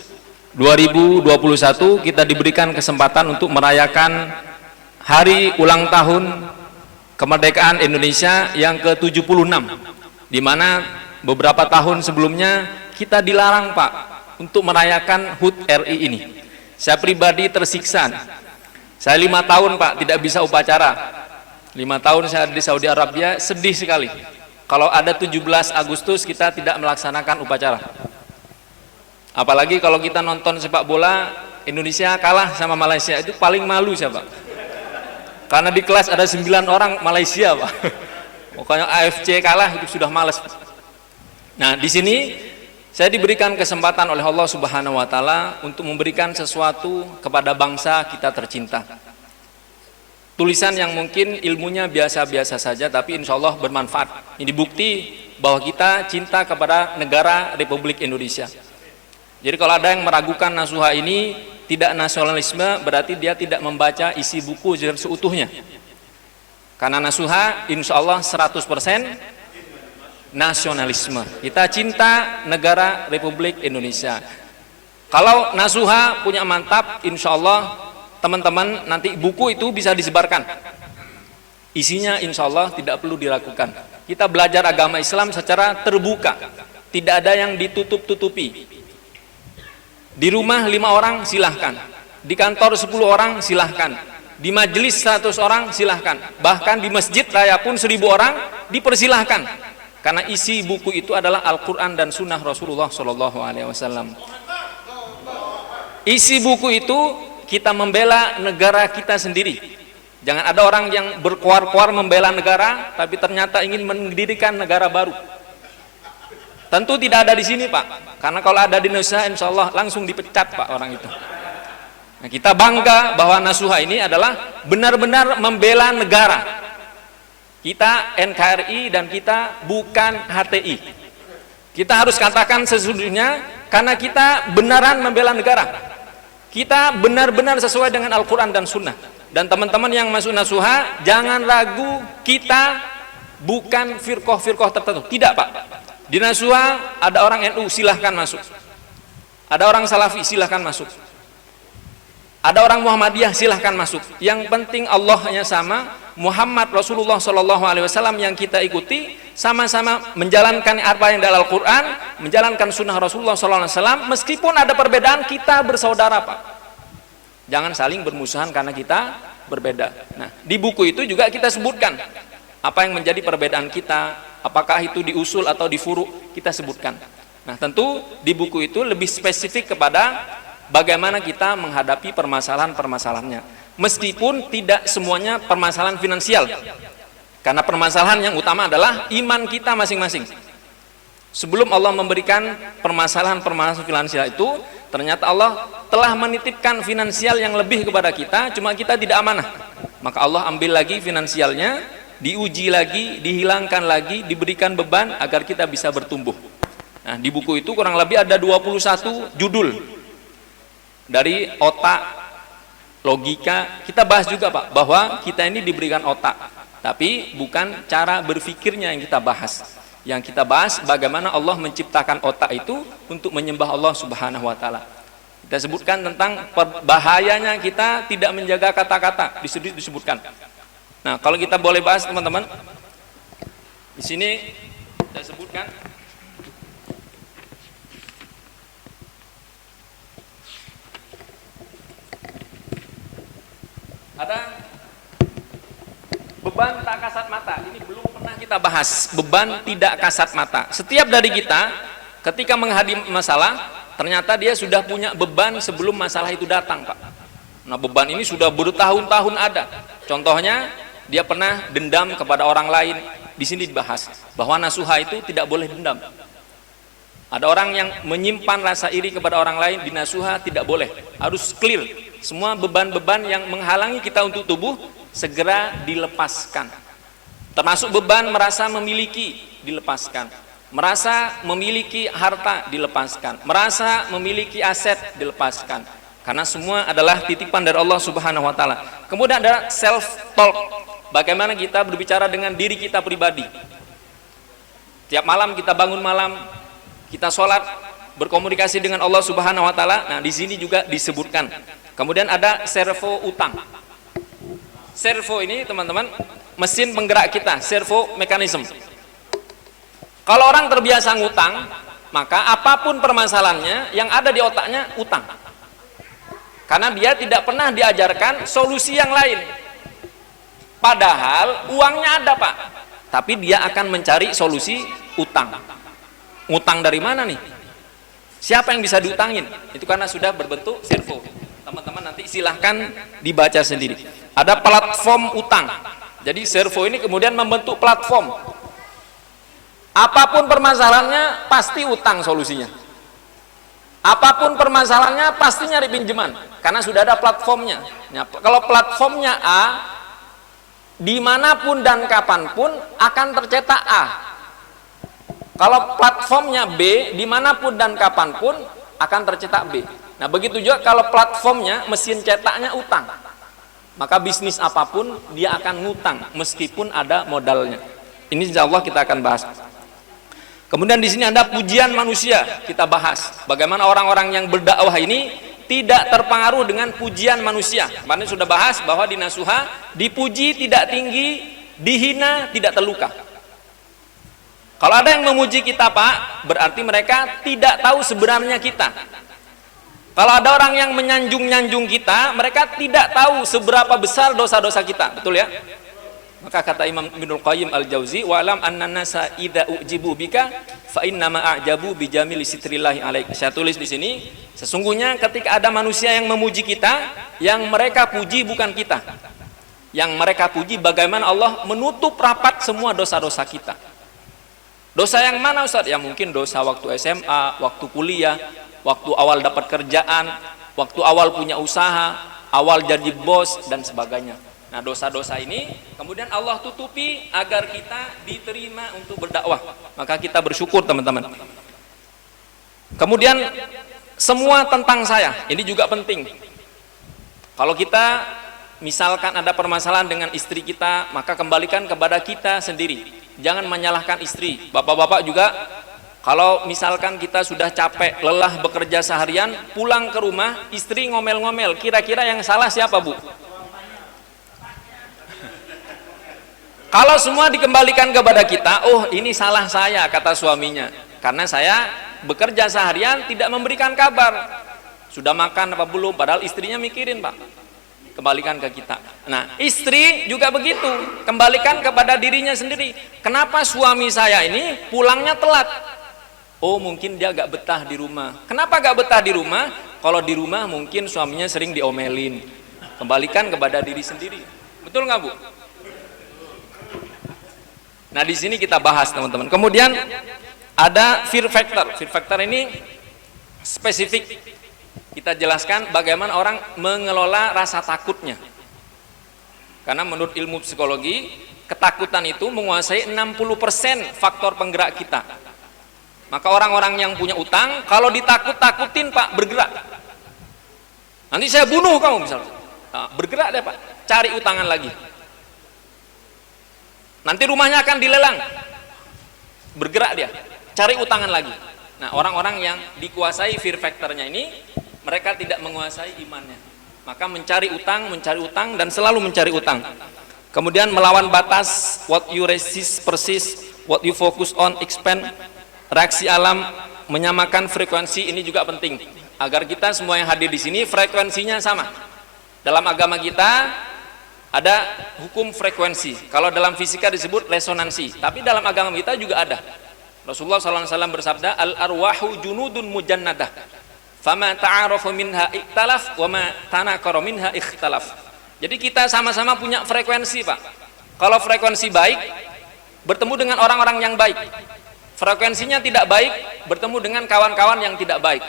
2021 kita diberikan kesempatan untuk merayakan hari ulang tahun kemerdekaan Indonesia yang ke-76, di mana beberapa tahun sebelumnya kita dilarang, Pak, untuk merayakan HUT RI ini. Saya pribadi tersiksa. Saya 5 tahun, Pak, tidak bisa upacara. 5 tahun saya di Saudi Arabia, sedih sekali kalau ada 17 Agustus kita tidak melaksanakan upacara. Apalagi kalau kita nonton sepak bola, Indonesia kalah sama Malaysia, itu paling malu siapa? Karena di kelas ada 9 orang Malaysia, Pak. Pokoknya AFC kalah itu sudah malas. Nah, di sini saya diberikan kesempatan oleh Allah Subhanahu wa taala untuk memberikan sesuatu kepada bangsa kita tercinta. Tulisan yang mungkin ilmunya biasa-biasa saja, tapi insya Allah bermanfaat. Ini bukti bahwa kita cinta kepada negara Republik Indonesia. Jadi kalau ada yang meragukan Nasuha ini tidak nasionalisme, berarti dia tidak membaca isi buku seutuhnya. Karena Nasuha insya Allah 100% nasionalisme. Kita cinta negara Republik Indonesia. Kalau Nasuha punya mantap, insya Allah teman-teman nanti buku itu bisa disebarkan. Isinya insya Allah tidak perlu diragukan. Kita belajar agama Islam secara terbuka, tidak ada yang ditutup-tutupi. Di rumah 5 orang silahkan, di kantor 10 orang silahkan, di majelis 100 orang silahkan, bahkan di masjid raya pun 1000 orang dipersilahkan. Karena isi buku itu adalah Al-Quran dan Sunnah Rasulullah SAW. Isi buku itu kita membela negara kita sendiri. Jangan ada orang yang berkuar-kuar membela negara, tapi ternyata ingin mendirikan negara baru. Tentu tidak ada di sini, Pak. Karena kalau ada di Indonesia, insya Allah langsung dipecat, Pak, orang itu. Nah, kita bangga bahwa Nasuha ini adalah benar-benar membela negara. Kita NKRI dan kita bukan HTI. Kita harus katakan sesungguhnya karena kita benaran membela negara. Kita benar-benar sesuai dengan Al-Quran dan Sunnah. Dan teman-teman yang masuk Nasuha, jangan ragu, kita bukan firqah-firqah tertentu. Tidak, Pak. Di Nasuha ada orang NU, silahkan masuk. Ada orang Salafi, silahkan masuk. Ada orang Muhammadiyah, silahkan masuk. Yang penting Allahnya sama, Muhammad Rasulullah SAW yang kita ikuti, sama-sama menjalankan apa yang dalam Al-Quran, menjalankan sunnah Rasulullah SAW. Meskipun ada perbedaan, kita bersaudara, Pak. Jangan saling bermusuhan karena kita berbeda. Nah, di buku itu juga kita sebutkan apa yang menjadi perbedaan kita, apakah itu di usul atau di furu, kita sebutkan. Nah, tentu di buku itu lebih spesifik kepada bagaimana kita menghadapi permasalahan-permasalahannya. Meskipun tidak semuanya permasalahan finansial. Karena permasalahan yang utama adalah iman kita masing-masing. Sebelum Allah memberikan permasalahan-permasalahan finansial itu, ternyata Allah telah menitipkan finansial yang lebih kepada kita, cuma kita tidak amanah. Maka Allah ambil lagi finansialnya, diuji lagi, dihilangkan lagi, diberikan beban agar kita bisa bertumbuh. Nah, di buku itu kurang lebih ada 21 judul. Dari otak, logika, kita bahas juga, Pak, bahwa kita ini diberikan otak, tapi bukan cara berpikirnya yang kita bahas. Yang kita bahas bagaimana Allah menciptakan otak itu untuk menyembah Allah Subhanahu wa taala. Kita sebutkan tentang bahayanya kita tidak menjaga kata-kata, disebutkan. Nah, kalau kita boleh bahas, teman-teman, di sini saya sebutkan ada beban tak kasat mata. Ini belum pernah kita bahas, beban tidak kasat mata. Setiap dari kita ketika menghadapi masalah, ternyata dia sudah punya beban sebelum masalah itu datang, Pak. Nah, beban ini sudah bertahun-tahun ada. Contohnya, dia pernah dendam kepada orang lain. Di sini dibahas bahwa Nasuha itu tidak boleh dendam. Ada orang yang menyimpan rasa iri kepada orang lain, di Nasuha tidak boleh. Harus clear. Semua beban-beban yang menghalangi kita untuk tubuh segera dilepaskan. Termasuk beban merasa memiliki, dilepaskan. Merasa memiliki harta, dilepaskan. Merasa memiliki aset, dilepaskan. Karena semua adalah titipan dari Allah Subhanahu wa taala. Kemudian ada self talk. Bagaimana kita berbicara dengan diri kita pribadi. Tiap malam kita bangun malam, kita sholat, berkomunikasi dengan Allah Subhanahu wa taala. Nah, di sini juga disebutkan. Kemudian ada servo utang. Servo ini, teman-teman, mesin penggerak kita, servo mekanisme. Kalau orang terbiasa ngutang, maka apapun permasalahannya yang ada di otaknya utang. Karena dia tidak pernah diajarkan solusi yang lain. Padahal uangnya ada, Pak. Tapi dia akan mencari solusi utang. Ngutang dari mana nih? Siapa yang bisa diutangin? Itu karena sudah berbentuk servo. Teman-teman nanti silahkan dibaca sendiri. Ada platform utang. Jadi Servo ini kemudian membentuk platform. Apapun permasalahannya pasti utang solusinya. Apapun permasalahannya pasti nyari pinjaman karena sudah ada platformnya. Nah, kalau platformnya A, dimanapun dan kapanpun akan tercetak A. Kalau platformnya B, dimanapun dan kapanpun akan tercetak B. Nah begitu juga kalau platformnya mesin cetaknya utang, maka bisnis apapun dia akan ngutang meskipun ada modalnya. Ini insya Allah kita akan bahas. Kemudian di sini ada pujian manusia, kita bahas bagaimana orang-orang yang berdakwah ini tidak terpengaruh dengan pujian manusia. Kemarin sudah bahas bahwa di Nasuha dipuji tidak tinggi, dihina tidak terluka. Kalau ada yang memuji kita Pak, berarti mereka tidak tahu sebenarnya kita. Kalau ada orang yang menyanjung-nyanjung kita, mereka tidak tahu seberapa besar dosa-dosa kita, betul ya? Maka kata Imam Ibnul Qayyim Al-Jauzi, wa'lam anna nasa idza ujibu bika fa inna ma a'jabu bi jamili sitrillahi alaik. Saya tulis di sini, sesungguhnya ketika ada manusia yang memuji kita, yang mereka puji bukan kita. Yang mereka puji bagaimana Allah menutup rapat semua dosa-dosa kita. Dosa yang mana Ustaz? Ya mungkin dosa waktu SMA, waktu kuliah, waktu awal dapat kerjaan, waktu awal punya usaha, awal jadi bos dan sebagainya. Nah dosa-dosa ini kemudian Allah tutupi agar kita diterima untuk berdakwah. Maka kita bersyukur teman-teman. Kemudian semua tentang saya, ini juga penting. Kalau kita misalkan ada permasalahan dengan istri kita, maka kembalikan kepada kita sendiri. Jangan menyalahkan istri. Bapak-bapak juga, kalau misalkan kita sudah capek, lelah bekerja seharian, pulang ke rumah, istri ngomel-ngomel, kira-kira yang salah siapa Bu? Kalau semua dikembalikan kepada kita, oh ini salah saya, kata suaminya. Karena saya bekerja seharian tidak memberikan kabar. Sudah makan apa belum, padahal istrinya mikirin Pak. Kembalikan ke kita. Nah istri juga begitu, kembalikan kepada dirinya sendiri. Kenapa suami saya ini pulangnya telat? Oh mungkin dia gak betah di rumah. Kenapa gak betah di rumah? Kalau di rumah mungkin suaminya sering diomelin. Kembalikan kepada diri sendiri. Betul nggak Bu? Nah di sini kita bahas teman-teman. Kemudian ada fear factor. Fear factor ini spesifik. Kita jelaskan bagaimana orang mengelola rasa takutnya. Karena menurut ilmu psikologi, ketakutan itu menguasai 60% faktor penggerak kita. Maka orang-orang yang punya utang, kalau ditakut-takutin Pak, bergerak. Nanti saya bunuh kamu misalnya. Nah, bergerak deh Pak, cari utangan lagi. Nanti rumahnya akan dilelang. Bergerak dia, cari utangan lagi. Nah orang-orang yang dikuasai fear factornya ini, mereka tidak menguasai imannya. Maka mencari utang dan selalu mencari utang. Kemudian melawan batas, what you resist persist, what you focus on expand. Reaksi alam, menyamakan frekuensi, ini juga penting agar kita semua yang hadir di sini frekuensinya sama. Dalam agama kita ada hukum frekuensi. Kalau dalam fisika disebut resonansi, tapi dalam agama kita juga ada. Rasulullah SAW bersabda, al arwahu junudun mujannadah, fama ta'arafu minha ikhtalaf, wa ma tanakara minha ikhtalaf. Jadi kita sama-sama punya frekuensi Pak. Kalau frekuensi baik, bertemu dengan orang-orang yang baik. Frekuensinya tidak baik, bertemu dengan kawan-kawan yang tidak baik.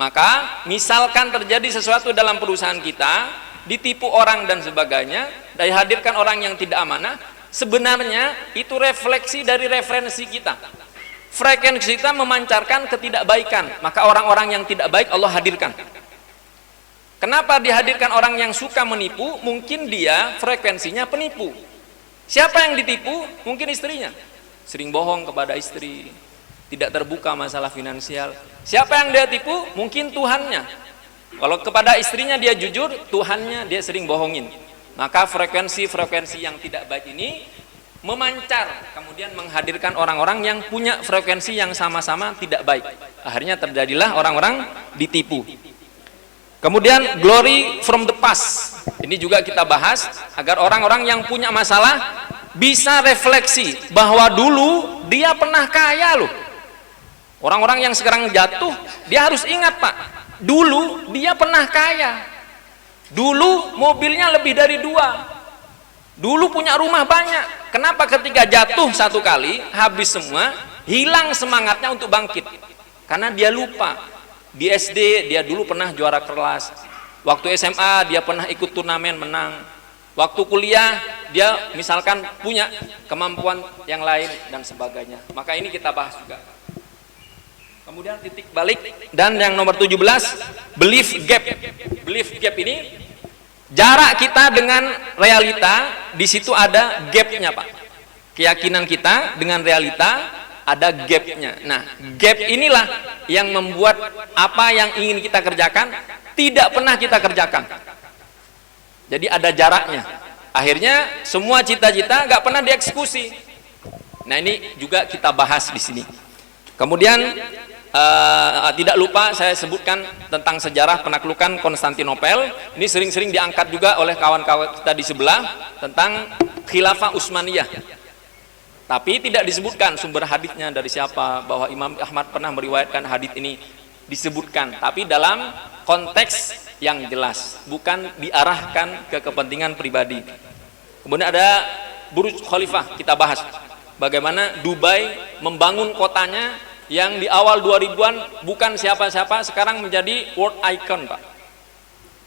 Maka misalkan terjadi sesuatu dalam perusahaan kita, ditipu orang dan sebagainya, dihadirkan orang yang tidak amanah, sebenarnya itu refleksi dari referensi kita. Frekuensi kita memancarkan ketidakbaikan, maka orang-orang yang tidak baik Allah hadirkan. Kenapa dihadirkan orang yang suka menipu? Mungkin dia frekuensinya penipu. Siapa yang ditipu? Mungkin istrinya. Sering bohong kepada istri, tidak terbuka masalah finansial. Siapa yang dia tipu? Mungkin Tuhannya. Kalau kepada istrinya dia jujur, Tuhannya dia sering bohongin. Maka frekuensi-frekuensi yang tidak baik ini memancar, kemudian menghadirkan orang-orang yang punya frekuensi yang sama-sama tidak baik. Akhirnya terjadilah orang-orang ditipu. Kemudian glory from the past. Ini juga kita bahas agar orang-orang yang punya masalah bisa refleksi bahwa dulu dia pernah kaya loh. Orang-orang yang sekarang jatuh, dia harus ingat Pak, dulu dia pernah kaya, dulu mobilnya lebih dari 2, dulu punya rumah banyak. Kenapa ketika jatuh satu kali habis semua, hilang semangatnya untuk bangkit? Karena dia lupa di SD dia dulu pernah juara kelas, waktu SMA dia pernah ikut turnamen menang, waktu kuliah dia misalkan punya kemampuan yang lain dan sebagainya. Maka ini kita bahas juga. Kemudian titik balik, dan yang nomor 17, belief gap. Belief gap ini jarak kita dengan realita, di situ ada gapnya Pak. Keyakinan kita dengan realita ada gapnya. Nah, gap inilah yang membuat apa yang ingin kita kerjakan tidak pernah kita kerjakan. Jadi ada jaraknya. Akhirnya semua cita-cita nggak pernah dieksekusi. Nah, ini juga kita bahas di sini. Kemudian tidak lupa saya sebutkan tentang sejarah penaklukan Konstantinopel. Ini sering-sering diangkat juga oleh kawan-kawan kita di sebelah tentang Khilafah Utsmaniyah. Tapi tidak disebutkan sumber hadisnya dari siapa, bahwa Imam Ahmad pernah meriwayatkan hadis ini, disebutkan. Tapi dalam konteks yang jelas, bukan diarahkan ke kepentingan pribadi. Kemudian ada Burj Khalifah, kita bahas. Bagaimana Dubai membangun kotanya yang di awal 2000-an bukan siapa-siapa, sekarang menjadi world icon Pak,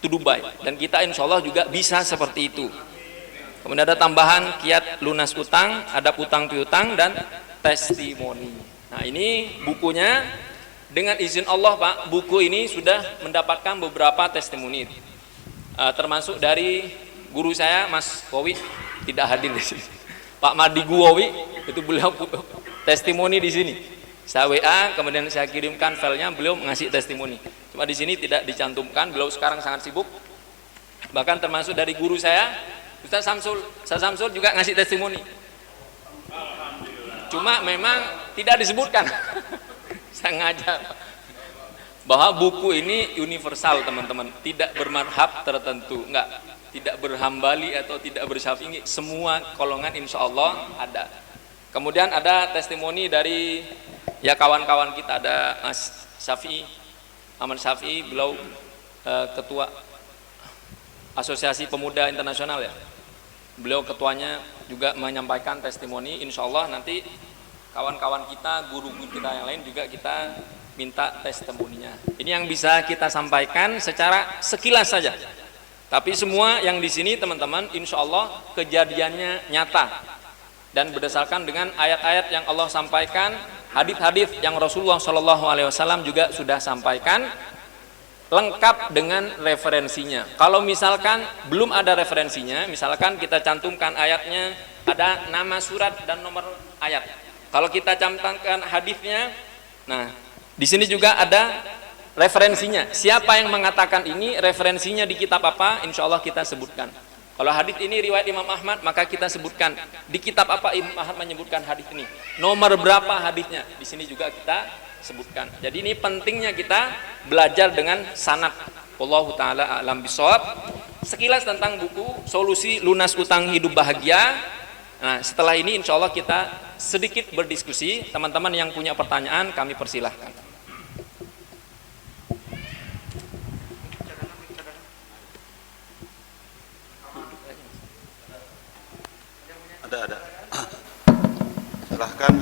itu Dubai, dan kita insya Allah juga bisa seperti itu. Kemudian ada tambahan kiat lunas utang, ada utang piutang, dan testimoni. Nah, ini bukunya, dengan izin Allah Pak, buku ini sudah mendapatkan beberapa testimoni, termasuk dari guru saya Mas Wowi, tidak hadir di sini, Pak Madi Guwowi, itu beliau testimoni di sini. Saya WA, kemudian saya kirimkan filenya, beliau ngasih testimoni. Cuma di sini tidak dicantumkan, beliau sekarang sangat sibuk. Bahkan termasuk dari guru saya, Ustaz Samsul. Ustaz Samsul juga ngasih testimoni. Cuma memang tidak disebutkan. Sengaja. Bahwa buku ini universal teman-teman, tidak bermadhab tertentu, enggak, tidak berhambali atau tidak bersyafi'i, semua golongan insya Allah ada. Kemudian ada testimoni dari ya kawan-kawan kita, ada Mas Syafi'i, Ahmad Syafi'i, beliau ketua Asosiasi Pemuda Internasional ya. Beliau ketuanya juga menyampaikan testimoni. Insya Allah nanti kawan-kawan kita, guru-guru kita yang lain juga kita minta testimoninya. Ini yang bisa kita sampaikan secara sekilas saja. Tapi semua yang di sini teman-teman, insya Allah kejadiannya nyata. Dan berdasarkan dengan ayat-ayat yang Allah sampaikan, hadis-hadis yang Rasulullah SAW juga sudah sampaikan, lengkap dengan referensinya. Kalau misalkan belum ada referensinya, misalkan kita cantumkan ayatnya, ada nama surat dan nomor ayat. Kalau kita cantumkan hadisnya, nah di sini juga ada referensinya. Siapa yang mengatakan ini, referensinya di kitab apa, insya Allah kita sebutkan. Kalau hadis ini riwayat Imam Ahmad, maka kita sebutkan di kitab apa Imam Ahmad menyebutkan hadis ini. Nomor berapa hadisnya, di sini juga kita sebutkan. Jadi ini pentingnya kita belajar dengan sanad. Wallahu taala a'lam bishawab. Sekilas tentang buku Solusi Lunas Utang Hidup Bahagia. Nah, setelah ini insya Allah kita sedikit berdiskusi. Teman-teman yang punya pertanyaan kami persilahkan. Ada. Silahkan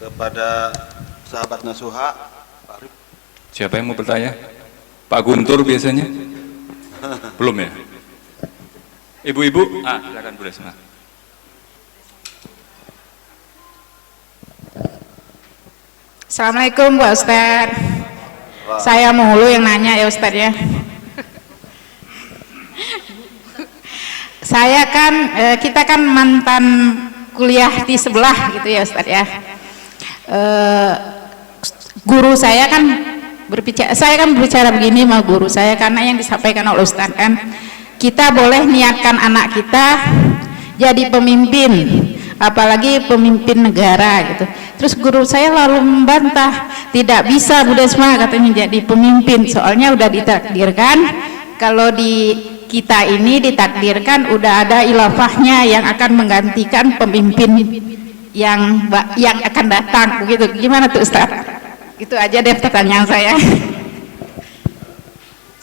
kepada sahabat Nasuha, Pak Arif. Siapa yang mau bertanya? Pak Guntur biasanya? Belum ya? Ibu-ibu? Silakan Bu Resma. Assalamualaikum Pak Ustadz. Saya mulu yang nanya ya Ustadz ya. Saya kan, kita kan mantan kuliah di sebelah gitu ya Ustadz ya. Guru saya kan berbicara begini sama guru saya, karena yang disampaikan oleh Ustadz kan, kita boleh niatkan anak kita jadi pemimpin, apalagi pemimpin negara gitu. Terus guru saya lalu membantah, tidak bisa Bu Desma katanya jadi pemimpin, soalnya udah ditakdirkan kalau di kita ini ditakdirkan udah ada ilafahnya yang akan menggantikan pemimpin yang akan datang begitu. Gimana tuh Ustaz? Itu aja deh pertanyaan saya.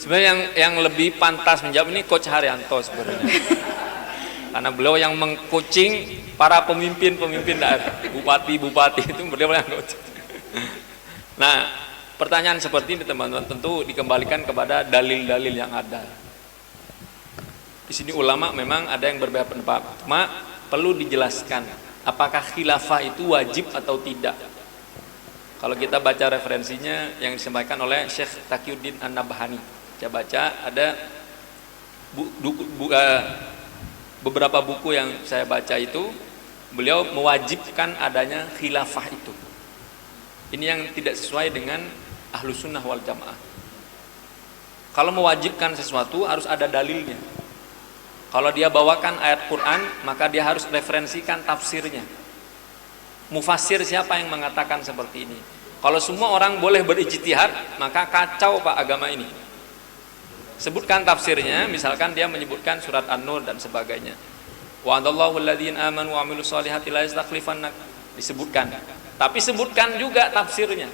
Sebenarnya yang lebih pantas menjawab ini Coach Haryanto sebenarnya. Karena beliau yang mengcoaching para pemimpin-pemimpin daerah, bupati-bupati itu beliau yang coaching. Nah, pertanyaan seperti ini teman-teman tentu dikembalikan kepada dalil-dalil yang ada. Di sini ulama memang ada yang berbeda pendapat, cuma perlu dijelaskan apakah khilafah itu wajib atau tidak. Kalau kita baca referensinya yang disampaikan oleh Syekh Taqiyuddin An-Nabhani, saya baca ada beberapa buku yang saya baca itu beliau mewajibkan adanya khilafah itu. Ini yang tidak sesuai dengan Ahlus Sunnah wal Jamaah. Kalau mewajibkan sesuatu harus ada dalilnya. Kalau dia bawakan ayat Quran, maka dia harus referensikan tafsirnya. Mufassir siapa yang mengatakan seperti ini? Kalau semua orang boleh berijtihad, maka kacau Pak agama ini. Sebutkan tafsirnya, misalkan dia menyebutkan surat An-Nur dan sebagainya. Wa'adallahu alladhina amanu wa 'amilus solihati la yastakhlifannak, disebutkan. Tapi sebutkan juga tafsirnya.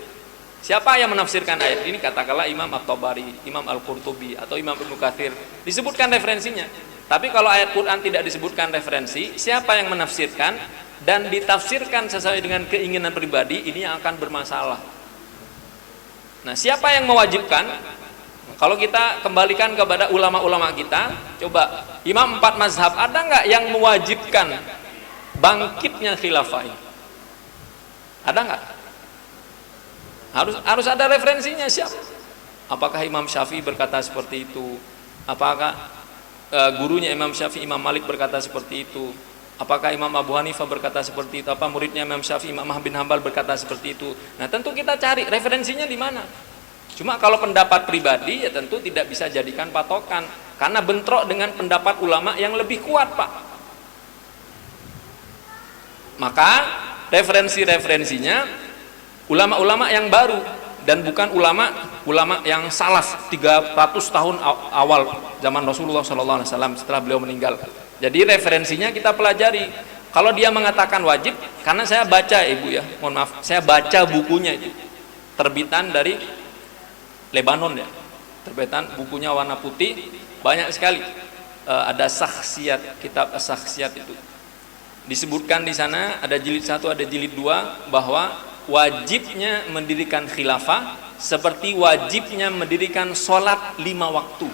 Siapa yang menafsirkan ayat ini? Katakanlah Imam At-Tabari, Imam Al-Qurtubi atau Imam Ibnu Katsir. Disebutkan referensinya. Tapi kalau ayat Quran tidak disebutkan referensi, siapa yang menafsirkan dan ditafsirkan sesuai dengan keinginan pribadi, ini yang akan bermasalah. Nah, siapa yang mewajibkan? Kalau kita kembalikan kepada ulama-ulama kita, coba Imam 4 mazhab, ada nggak yang mewajibkan bangkitnya khilafah ini? Ada nggak? Harus ada referensinya siapa? Apakah Imam Syafi'i berkata seperti itu? Apakah gurunya Imam Syafi'i, Imam Malik berkata seperti itu? Apakah Imam Abu Hanifah berkata seperti itu? Apa muridnya Imam Syafi'i, Imam Ahmad bin Hanbal berkata seperti itu? Nah, tentu kita cari referensinya di mana. Cuma kalau pendapat pribadi ya tentu tidak bisa jadikan patokan karena bentrok dengan pendapat ulama yang lebih kuat, Pak. Maka referensinya ulama-ulama yang baru dan bukan ulama yang salaf 300 tahun awal zaman Rasulullah SAW setelah beliau meninggal. Jadi referensinya kita pelajari. Kalau dia mengatakan wajib, karena saya baca Ibu ya, mohon maaf, saya baca bukunya itu terbitan dari Lebanon ya, terbitan bukunya warna putih, banyak sekali. Ada sakhsiat, kitab sakhsiat itu disebutkan di sana, ada jilid 1, ada jilid 2, bahwa wajibnya mendirikan khilafah seperti wajibnya mendirikan sholat 5 waktu.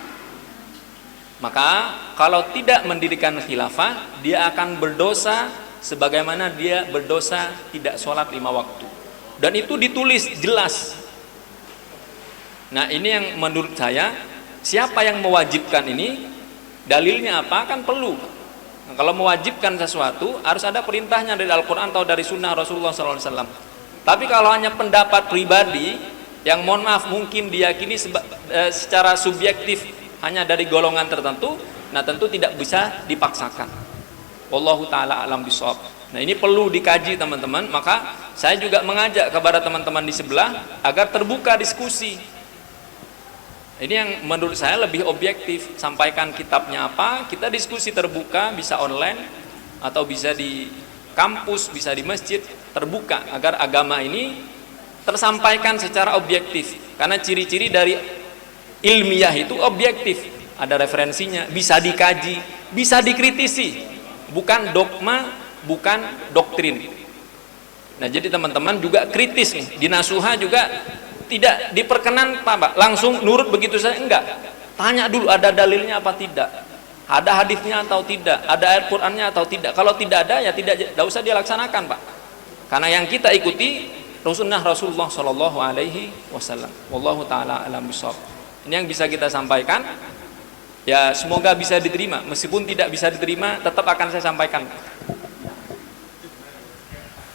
Maka kalau tidak mendirikan khilafah, dia akan berdosa sebagaimana dia berdosa tidak sholat 5 waktu. Dan itu ditulis jelas. Nah, ini yang menurut saya, siapa yang mewajibkan ini, dalilnya apa, kan perlu. Nah, kalau mewajibkan sesuatu harus ada perintahnya dari Al-Quran atau dari sunnah Rasulullah SAW. Tapi kalau hanya pendapat pribadi yang mohon maaf mungkin diyakini secara subjektif hanya dari golongan tertentu, nah tentu tidak bisa dipaksakan. Wallahu ta'ala alam bishawab. Nah, ini perlu dikaji teman-teman. Maka saya juga mengajak kepada teman-teman di sebelah agar terbuka diskusi. Ini yang menurut saya lebih objektif. Sampaikan kitabnya apa, kita diskusi terbuka, bisa online atau bisa di kampus, bisa di masjid, terbuka agar agama ini tersampaikan secara objektif. Karena ciri-ciri dari ilmiah itu objektif, ada referensinya, bisa dikaji, bisa dikritisi, bukan dogma, bukan doktrin. Nah, jadi teman-teman juga kritis nih, di Nasuha juga tidak diperkenan Pak, langsung nurut begitu saja, enggak. Tanya dulu ada dalilnya apa tidak, ada hadisnya atau tidak, ada ayat Qur'annya atau tidak. Kalau tidak ada ya tidak usah dilaksanakan, Pak. Karena yang kita ikuti Rasulullah Shallallahu Alaihi Wasallam. Wallahu taala alam bishawab. Ini yang bisa kita sampaikan. Ya, semoga bisa diterima. Meskipun tidak bisa diterima, tetap akan saya sampaikan.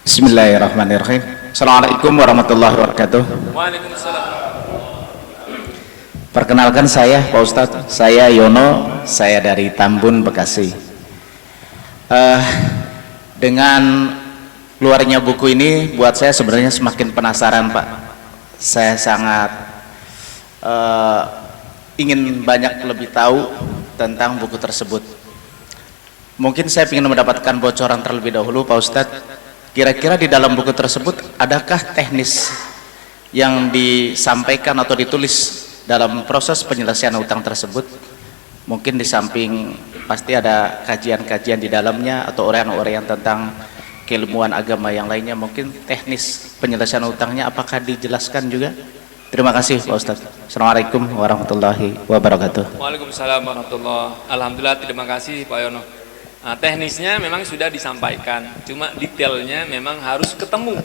Bismillahirrahmanirrahim. Assalamualaikum warahmatullahi wabarakatuh. Waalaikumsalam. Perkenalkan saya Pak Ustadz, saya Yono, saya dari Tambun, Bekasi. Dengan keluarnya buku ini buat saya sebenarnya semakin penasaran, Pak. Saya sangat ingin banyak lebih tahu tentang buku tersebut. Mungkin saya ingin mendapatkan bocoran terlebih dahulu, Pak Ustadz. Kira-kira di dalam buku tersebut adakah teknis yang disampaikan atau ditulis dalam proses penyelesaian utang tersebut, mungkin di samping pasti ada kajian-kajian di dalamnya atau uraian-uraian tentang keilmuan agama yang lainnya, mungkin teknis penyelesaian utangnya apakah dijelaskan juga? Terima kasih Pak Ustadz. Assalamualaikum warahmatullahi wabarakatuh. Waalaikumsalam warahmatullahi. Alhamdulillah, terima kasih Pak Yono. Nah, teknisnya memang sudah disampaikan, cuma detailnya memang harus ketemu.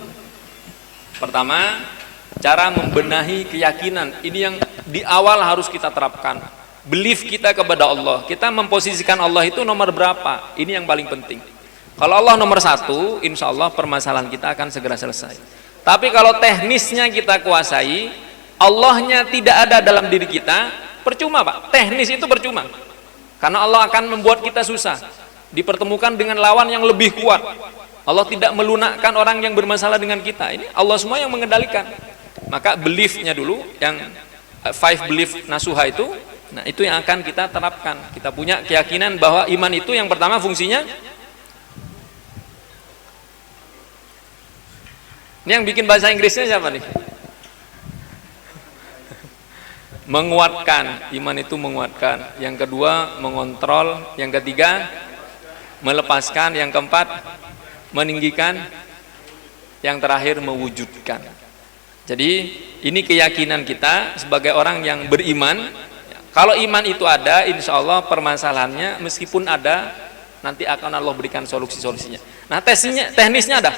Pertama, cara membenahi keyakinan, ini yang di awal harus kita terapkan. Belief kita kepada Allah, kita memposisikan Allah itu nomor berapa, ini yang paling penting. Kalau Allah nomor 1, insya Allah permasalahan kita akan segera selesai. Tapi kalau teknisnya kita kuasai, Allahnya tidak ada dalam diri kita, percuma Pak, teknis itu percuma. Karena Allah akan membuat kita susah, dipertemukan dengan lawan yang lebih kuat. Allah tidak melunakkan orang yang bermasalah dengan kita, ini Allah semua yang mengendalikan. Maka beliefnya dulu, yang 5 belief nasuha itu, nah itu yang akan kita terapkan. Kita punya keyakinan bahwa iman itu yang pertama fungsinya, ini yang bikin bahasa Inggrisnya siapa nih? Menguatkan, iman itu menguatkan. Yang kedua mengontrol, yang ketiga melepaskan, yang keempat meninggikan, yang terakhir mewujudkan. Jadi ini keyakinan kita sebagai orang yang beriman. Kalau iman itu ada, insya Allah permasalahannya meskipun ada, nanti akan Allah berikan solusi-solusinya. Nah teknisnya ada,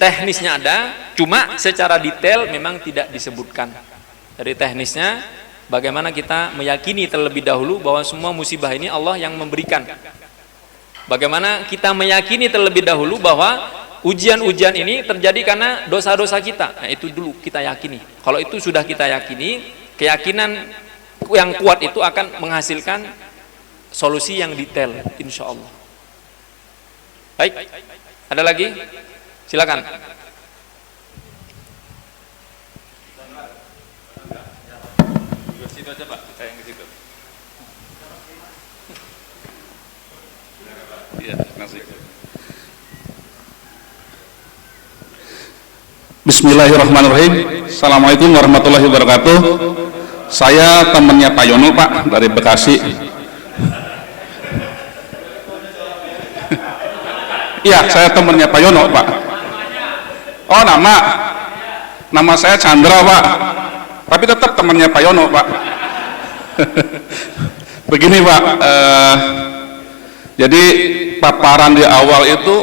teknisnya ada, cuma secara detail memang tidak disebutkan. Dari teknisnya, bagaimana kita meyakini terlebih dahulu bahwa semua musibah ini Allah yang memberikan. Bagaimana kita meyakini terlebih dahulu bahwa ujian-ujian ini terjadi karena dosa-dosa kita. Nah itu dulu kita yakini. Kalau itu sudah kita yakini, keyakinan yang kuat itu akan menghasilkan solusi yang detail, insya Allah. Baik, ada lagi? Silakan. Bismillahirrahmanirrahim. Assalamualaikum warahmatullahi wabarakatuh. Saya temannya Pak Yono Pak, dari Bekasi. Iya, saya temannya Pak Yono Pak. Oh nama saya Chandra Pak, tapi tetap temannya Pak Yono Pak. Begini Pak, jadi paparan di awal itu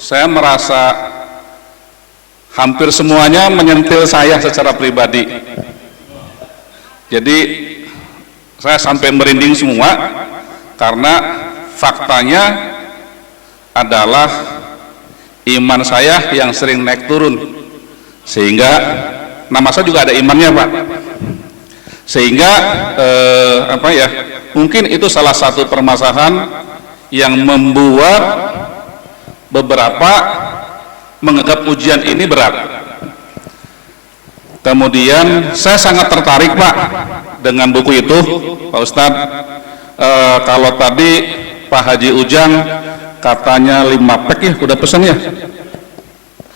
saya merasa hampir semuanya menyentil saya secara pribadi. Jadi saya sampai merinding semua karena faktanya adalah iman saya yang sering naik turun, sehingga nama saya juga ada imannya Pak, sehingga mungkin itu salah satu permasalahan yang membuat beberapa menganggap ujian ini berat. Kemudian saya sangat tertarik Pak dengan buku itu Pak Ustadz. Kalau tadi Pak Haji Ujang katanya 5 pack ya, udah pesan ya.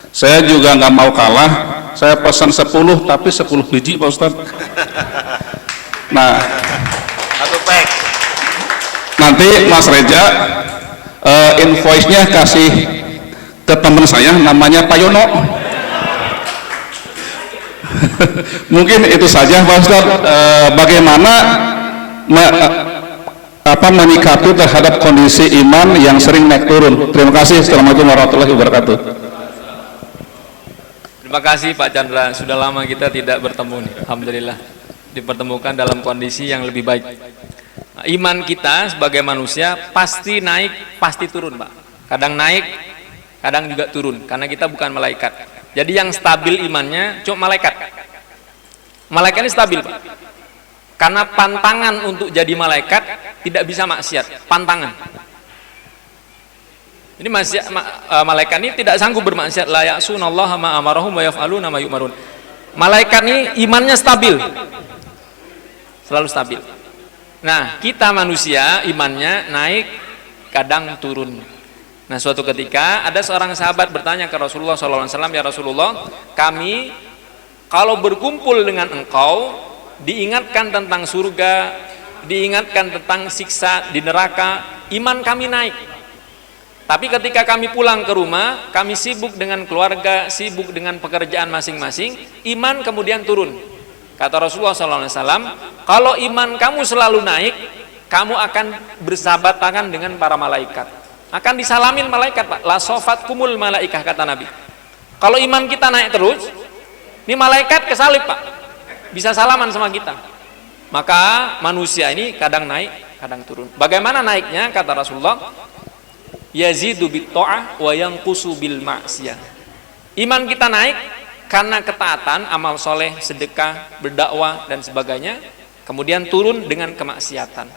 Saya juga nggak mau kalah, saya pesan 10 tapi 10 biji Pak Ustadz. Nah, 1 pack. Nanti Mas Reja invoice-nya kasih ke teman saya namanya Pak Yono. Mungkin itu saja Pak Ustadz. Bagaimana menyikapi terhadap kondisi iman yang sering naik turun. Terima kasih. Assalamualaikum warahmatullahi wabarakatuh. Terima kasih Pak Chandra, sudah lama kita tidak bertemu nih. Alhamdulillah dipertemukan dalam kondisi yang lebih baik. Nah, iman kita sebagai manusia pasti naik, pasti turun Pak. Kadang naik, kadang juga turun, karena kita bukan malaikat. Jadi yang stabil imannya cuma malaikat. Malaikat ini stabil Pak, karena pantangan untuk jadi malaikat tidak bisa maksiat, pantangan. Ini malaikat ini tidak sanggup bermaksiat. La ya'sunallaha ma amarahum wa yaf'aluna ma yu'marun. Malaikat ini imannya stabil, selalu stabil. Nah kita manusia imannya naik, kadang turun. Nah suatu ketika ada seorang sahabat bertanya ke Rasulullah SAW, ya Rasulullah, kami kalau berkumpul dengan engkau diingatkan tentang surga, diingatkan tentang siksa di neraka, iman kami naik. Tapi ketika kami pulang ke rumah, kami sibuk dengan keluarga, sibuk dengan pekerjaan masing-masing, iman kemudian turun. Kata Rasulullah SAW, kalau iman kamu selalu naik, kamu akan bersahabat tangan dengan para malaikat. Akan disalamin malaikat, Pak. La sofat kumul malaikah, kata Nabi. Kalau iman kita naik terus, ini malaikat kesalib, Pak. Bisa salaman sama kita. Maka manusia ini kadang naik, kadang turun. Bagaimana naiknya? Kata Rasulullah, yazidu bit ta'ah wa yanqusu bil ma'siyah. Iman kita naik karena ketaatan, amal soleh, sedekah, berdakwah dan sebagainya, kemudian turun dengan kemaksiatan.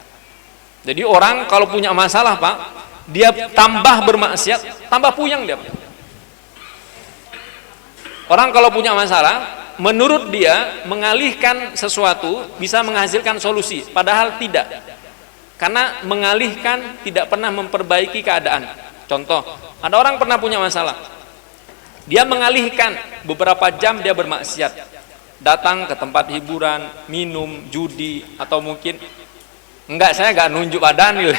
Jadi orang kalau punya masalah, Pak, dia tambah bermaksiat, tambah puyeng dia, Pak. Orang kalau punya masalah, menurut dia mengalihkan sesuatu bisa menghasilkan solusi, padahal tidak. Karena mengalihkan tidak pernah memperbaiki keadaan. Contoh, ada orang pernah punya masalah, dia mengalihkan, beberapa jam dia bermaksiat, datang ke tempat hiburan, minum, judi, atau mungkin enggak, saya enggak nunjuk Pak Daniel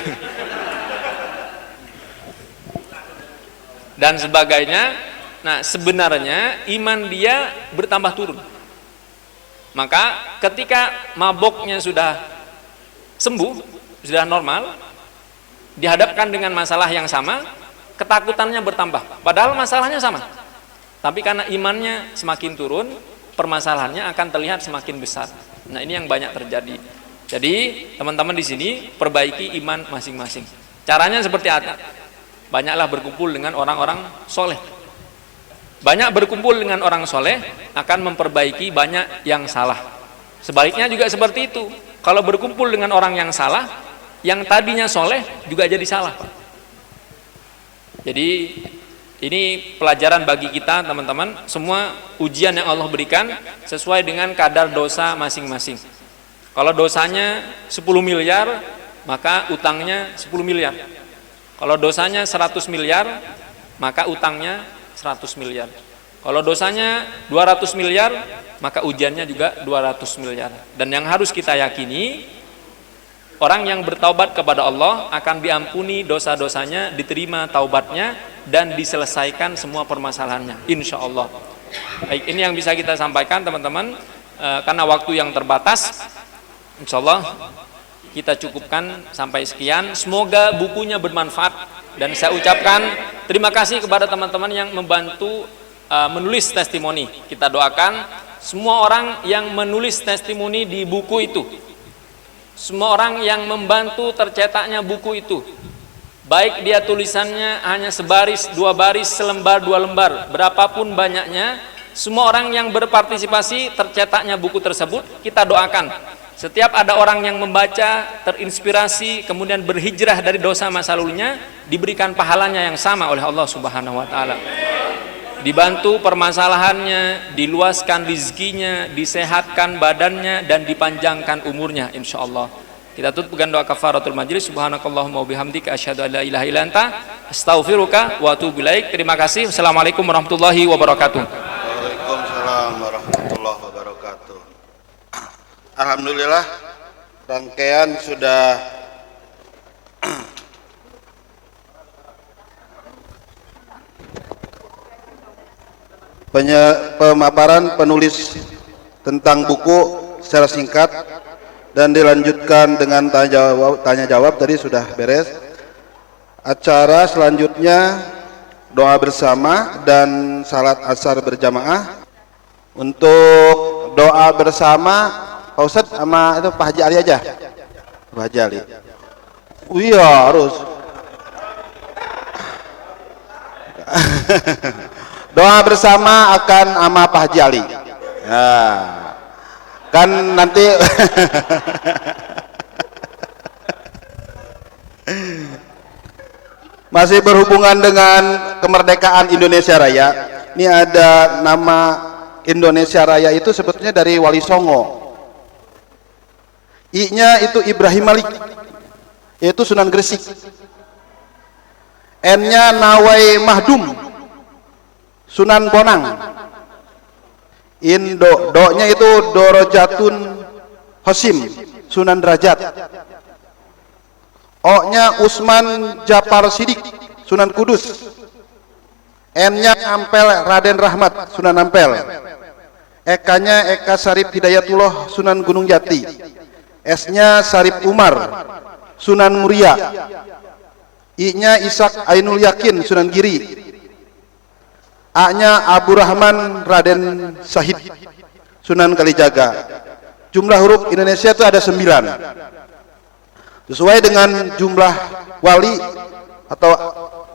dan sebagainya. Nah, sebenarnya iman dia bertambah turun. Maka ketika maboknya sudah sembuh, sudah normal, dihadapkan dengan masalah yang sama, ketakutannya bertambah, padahal masalahnya sama. Tapi karena imannya semakin turun, permasalahannya akan terlihat semakin besar. Nah, ini yang banyak terjadi. Jadi teman-teman di sini perbaiki iman masing-masing. Caranya seperti apa? Banyaklah berkumpul dengan orang-orang soleh. Banyak berkumpul dengan orang soleh akan memperbaiki banyak yang salah. Sebaliknya juga seperti itu. Kalau berkumpul dengan orang yang salah, yang tadinya soleh juga jadi salah, Pak. Jadi ini pelajaran bagi kita, teman-teman. Semua ujian yang Allah berikan sesuai dengan kadar dosa masing-masing. Kalau dosanya 10 miliar, maka utangnya 10 miliar. Kalau dosanya 100 miliar, maka utangnya 100 miliar. Kalau dosanya 200 miliar, maka ujiannya juga 200 miliar. Dan yang harus kita yakini, orang yang bertaubat kepada Allah akan diampuni dosa-dosanya, diterima taubatnya, dan diselesaikan semua permasalahannya, insya Allah. Baik, ini yang bisa kita sampaikan, teman-teman. Karena waktu yang terbatas, insya Allah kita cukupkan sampai sekian. Semoga bukunya bermanfaat, dan saya ucapkan terima kasih kepada teman-teman yang membantu menulis testimoni. Kita doakan semua orang yang menulis testimoni di buku itu, semua orang yang membantu tercetaknya buku itu, baik dia tulisannya hanya sebaris, 2 baris, selembar, 2 lembar, berapapun banyaknya, semua orang yang berpartisipasi tercetaknya buku tersebut, kita doakan setiap ada orang yang membaca, terinspirasi, kemudian berhijrah dari dosa masa lalunya, diberikan pahalanya yang sama oleh Allah Subhanahu wa Ta'ala. Dibantu permasalahannya, diluaskan rezekinya, disehatkan badannya, dan dipanjangkan umurnya, insya Allah. Kita tutup dengan doa kafaratul majlis. Subhanakallahumma wa bihamdika asyhadu an la ilaha illa anta astaghfiruka wa atubu ilaik. Terima kasih. Wassalamualaikum warahmatullahi wabarakatuh. Waalaikumsalam warahmatullahi wabarakatuh. Alhamdulillah, rangkaian sudah pemaparan penulis tentang buku secara singkat, dan dilanjutkan dengan tanya jawab tadi sudah beres. Acara selanjutnya doa bersama dan salat asar berjamaah. Untuk doa bersama Pak Ustadz sama itu Pak Haji Ali aja. Pak Haji Ali. Iya harus. Doa bersama akan sama Pak Haji Ali. Nah, kan nanti masih berhubungan dengan kemerdekaan Indonesia Raya. Ini ada nama Indonesia Raya itu sebetulnya dari Wali Songo. I-nya itu Ibrahim Malik, yaitu Sunan Gresik. N-nya Nawai Mahdum, Sunan Bonang. Do-nya itu Dorojatun Hosim Sunan Derajat. O-nya Usman Japar Sidik Sunan Kudus. N-nya Ampel Raden Rahmat Sunan Ampel. Eka-nya Eka Sarip Hidayatullah Sunan Gunung Jati. S-nya Sarip Umar Sunan Muria. I-nya Ishak Ainul Yakin Sunan Giri. A-nya Abu Rahman Raden Sahid Sunan Kalijaga. Jumlah huruf Indonesia itu ada 9. Sesuai dengan jumlah wali atau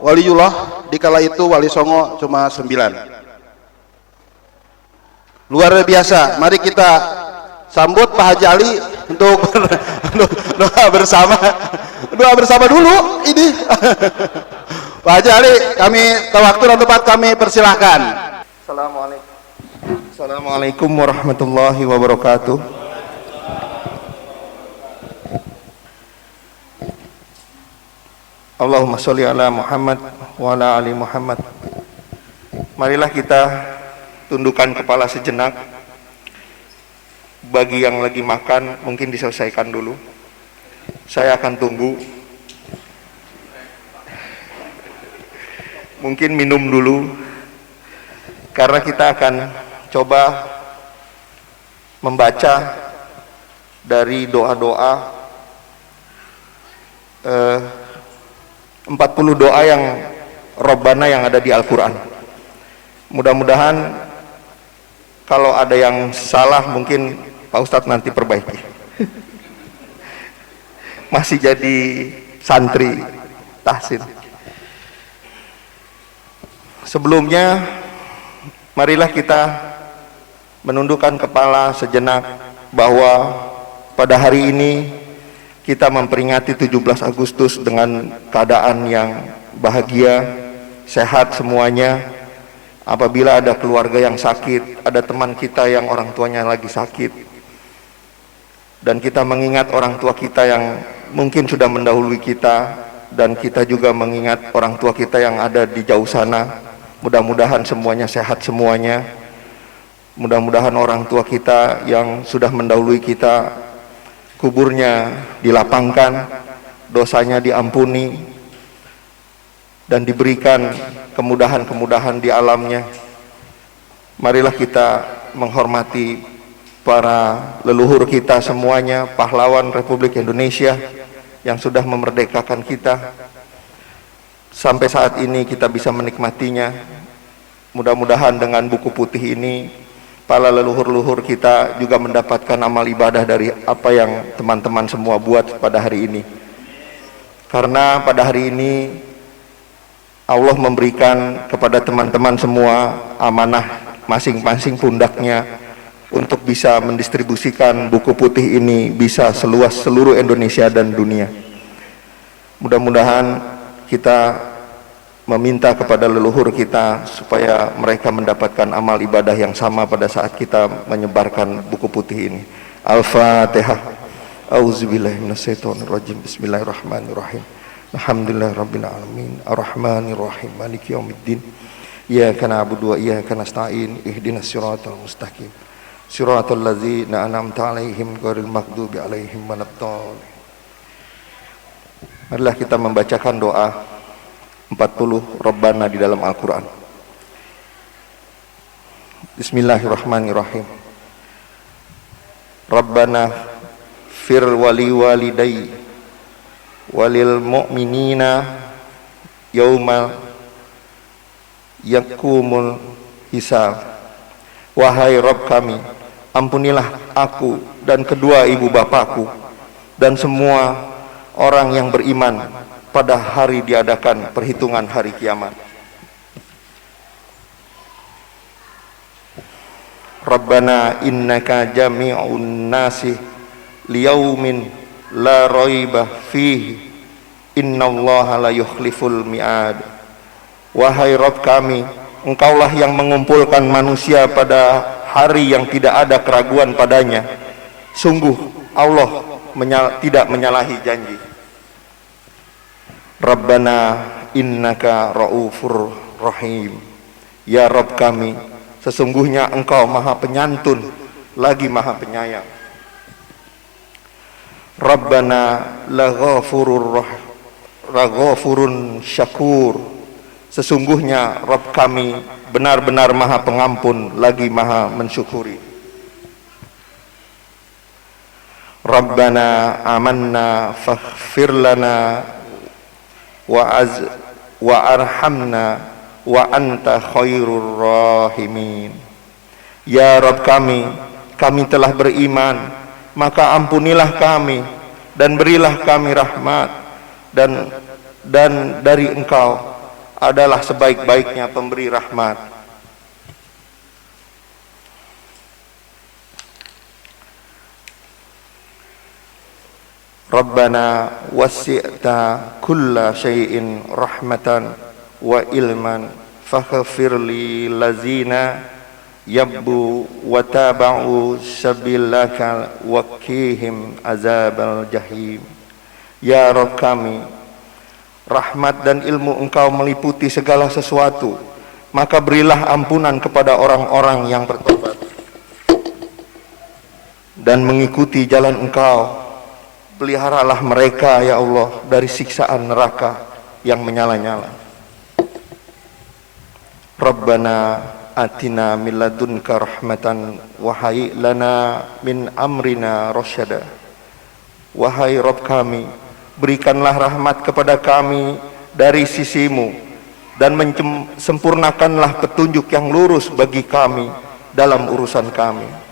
waliullah, dikala itu Wali Songo cuma 9. Luar biasa. Mari kita sambut Pak Haji Ali untuk doa bersama. Doa bersama dulu ini. Pak Haji Ali, kami waktu dan tempat kami persilahkan. Assalamualaikum warahmatullahi wabarakatuh. Allahumma sholli ala Muhammad wa ala ali Muhammad. Marilah kita tundukkan kepala sejenak. Bagi yang lagi makan mungkin diselesaikan dulu. Saya akan tunggu. Mungkin minum dulu, karena kita akan coba membaca dari doa-doa 40 doa yang Rabbana yang ada di Al-Quran. Mudah-mudahan kalau ada yang salah mungkin Pak Ustadz nanti perbaiki. Masih jadi santri tahsin. Sebelumnya marilah kita menundukkan kepala sejenak bahwa pada hari ini kita memperingati 17 Agustus dengan keadaan yang bahagia, sehat semuanya. Apabila ada keluarga yang sakit, ada teman kita yang orang tuanya lagi sakit, dan kita mengingat orang tua kita yang mungkin sudah mendahului kita, dan kita juga mengingat orang tua kita yang ada di jauh sana. Mudah-mudahan semuanya sehat semuanya. Mudah-mudahan orang tua kita yang sudah mendahului kita, kuburnya dilapangkan, dosanya diampuni, dan diberikan kemudahan-kemudahan di alamnya. Marilah kita menghormati para leluhur kita semuanya, pahlawan Republik Indonesia yang sudah memerdekakan kita. Sampai saat ini kita bisa menikmatinya. Mudah-mudahan dengan buku putih ini para leluhur-leluhur kita juga mendapatkan amal ibadah dari apa yang teman-teman semua buat pada hari ini. Karena pada hari ini Allah memberikan kepada teman-teman semua amanah masing-masing pundaknya untuk bisa mendistribusikan buku putih ini bisa seluas seluruh Indonesia dan dunia. Mudah-mudahan kita meminta kepada leluhur kita supaya mereka mendapatkan amal ibadah yang sama pada saat kita menyebarkan buku putih ini. Al-Fatihah. Auzubillahi minasyaitonirrajim. Bismillahirrahmanirrahim. Alhamdulillahirabbil alamin. Arrahmanirrahim. Maliki yaumiddin. Iyyaka na'budu wa iyyaka nasta'in. Ihdinas siratal mustaqim. Siratal ladzina an'amta 'alaihim ghairil maghdubi 'alaihim waladdallin. Marilah kita membacakan doa 40 Rabbana di dalam Al-Quran. Bismillahirrahmanirrahim. Rabbana fir wali walidayya walil mu'minina yaumal yakumul hisab. Wahai Rabb kami, ampunilah aku dan kedua ibu bapakku dan semua orang yang beriman pada hari diadakan perhitungan hari kiamat. Rabbana innaka jami'un nasi liyaumin la raiba fihi innallaha la yukhliful mi'ad. Wahai Rabb kami, Engkaulah yang mengumpulkan manusia pada hari yang tidak ada keraguan padanya. Sungguh Allah tidak menyalahi janji. Rabbana innaka raufur rahim. Ya Rabb kami, sesungguhnya Engkau maha penyantun lagi maha penyayang. Rabbana laghafurun syakur. Sesungguhnya Rabb kami benar-benar maha pengampun lagi maha mensyukuri. Rabbana amanna faghfir lana wa arhamna wa anta khairur rahimin. Ya Rabb kami telah beriman, maka ampunilah kami dan berilah kami rahmat, dan dari Engkau adalah sebaik-baiknya pemberi rahmat. Rabbana wasi'ta kulla syai'in rahmatan wa ilman faghfir lil ladzina yabbu wa taba'u sabilaka waqihim azabal jahim. Ya Rabb kami, rahmat dan ilmu Engkau meliputi segala sesuatu, maka berilah ampunan kepada orang-orang yang bertobat dan mengikuti jalan Engkau. Peliharalah mereka ya Allah dari siksaan neraka yang menyala-nyala. Rabbana atina min ladunka rahmatan wa hayyi lana min amrina rasyada. Wahai Rabb kami, berikanlah rahmat kepada kami dari sisimu dan sempurnakanlah petunjuk yang lurus bagi kami dalam urusan kami.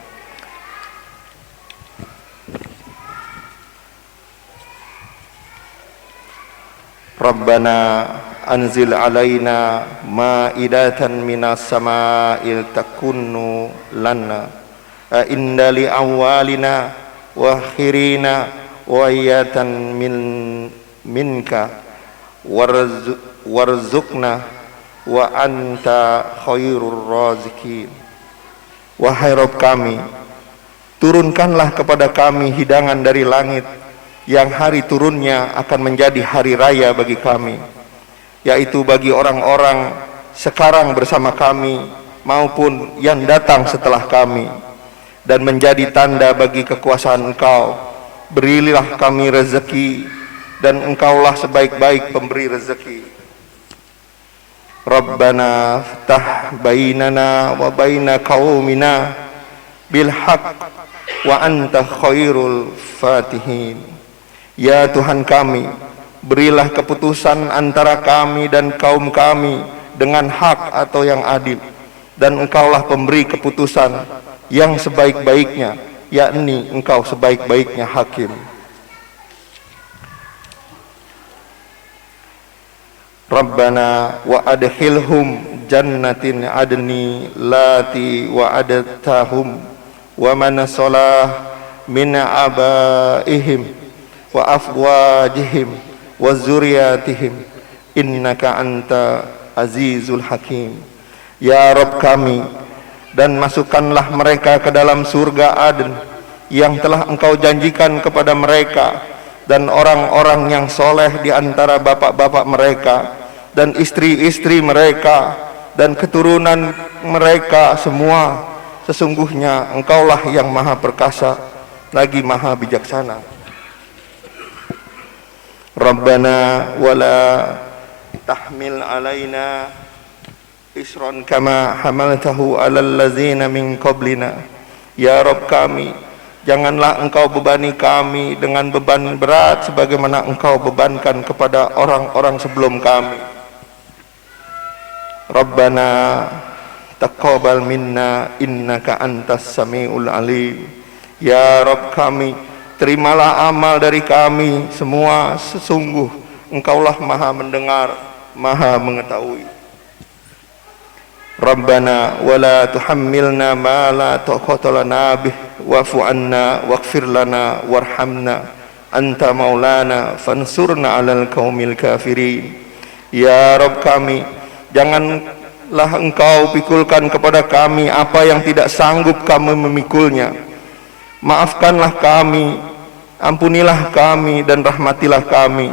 Rabbana anzil alaina ma'idatan minas sama'il takunnu lana inda li awwalina wa akhirina wa ayatan minka warzuqna wa anta khairur razikin. Wahai Rabb kami, turunkanlah kepada kami hidangan dari langit yang hari turunnya akan menjadi hari raya bagi kami, yaitu bagi orang-orang sekarang bersama kami maupun yang datang setelah kami, dan menjadi tanda bagi kekuasaan Engkau. Berilah kami rezeki, dan Engkaulah sebaik-baik pemberi rezeki. Rabbana ftah bainana wa baina qaumina bil haqq wa anta khairul fatihin. Ya Tuhan kami, berilah keputusan antara kami dan kaum kami dengan hak atau yang adil, dan Engkaulah pemberi keputusan yang sebaik-baiknya, yakni Engkau sebaik-baiknya hakim. Rabbana wa adkhilhum jannatin adni lati wa adtahum wa man salah min abaihim wa afwajihim wa zuriyatihim innaka anta azizul hakim. Ya Rabb kami, dan masukkanlah mereka ke dalam surga Aden yang telah Engkau janjikan kepada mereka, dan orang-orang yang soleh di antara bapak-bapak mereka dan istri-istri mereka dan keturunan mereka semua. Sesungguhnya Engkaulah yang maha perkasa lagi maha bijaksana. Rabbana wala tahmil alaina isran kama hamaltahu alal ladzina min qablina. Ya Rabb kami, janganlah Engkau bebani kami dengan beban berat sebagaimana Engkau bebankan kepada orang-orang sebelum kami. Rabbana taqabbal minna innaka antas samiul alim. Ya Rabb kami, terimalah amal dari kami semua, sesungguh Engkaulah maha mendengar, maha mengetahui. Rabbana wala tuhammilna ma la taqata lana bih wa'fu anna waghfir lana warhamna anta maulana fansurna 'alal qaumil kafirin. Ya Rabb kami, janganlah Engkau pikulkan kepada kami apa yang tidak sanggup kami memikulnya. Maafkanlah kami, ampunilah kami, dan rahmatilah kami.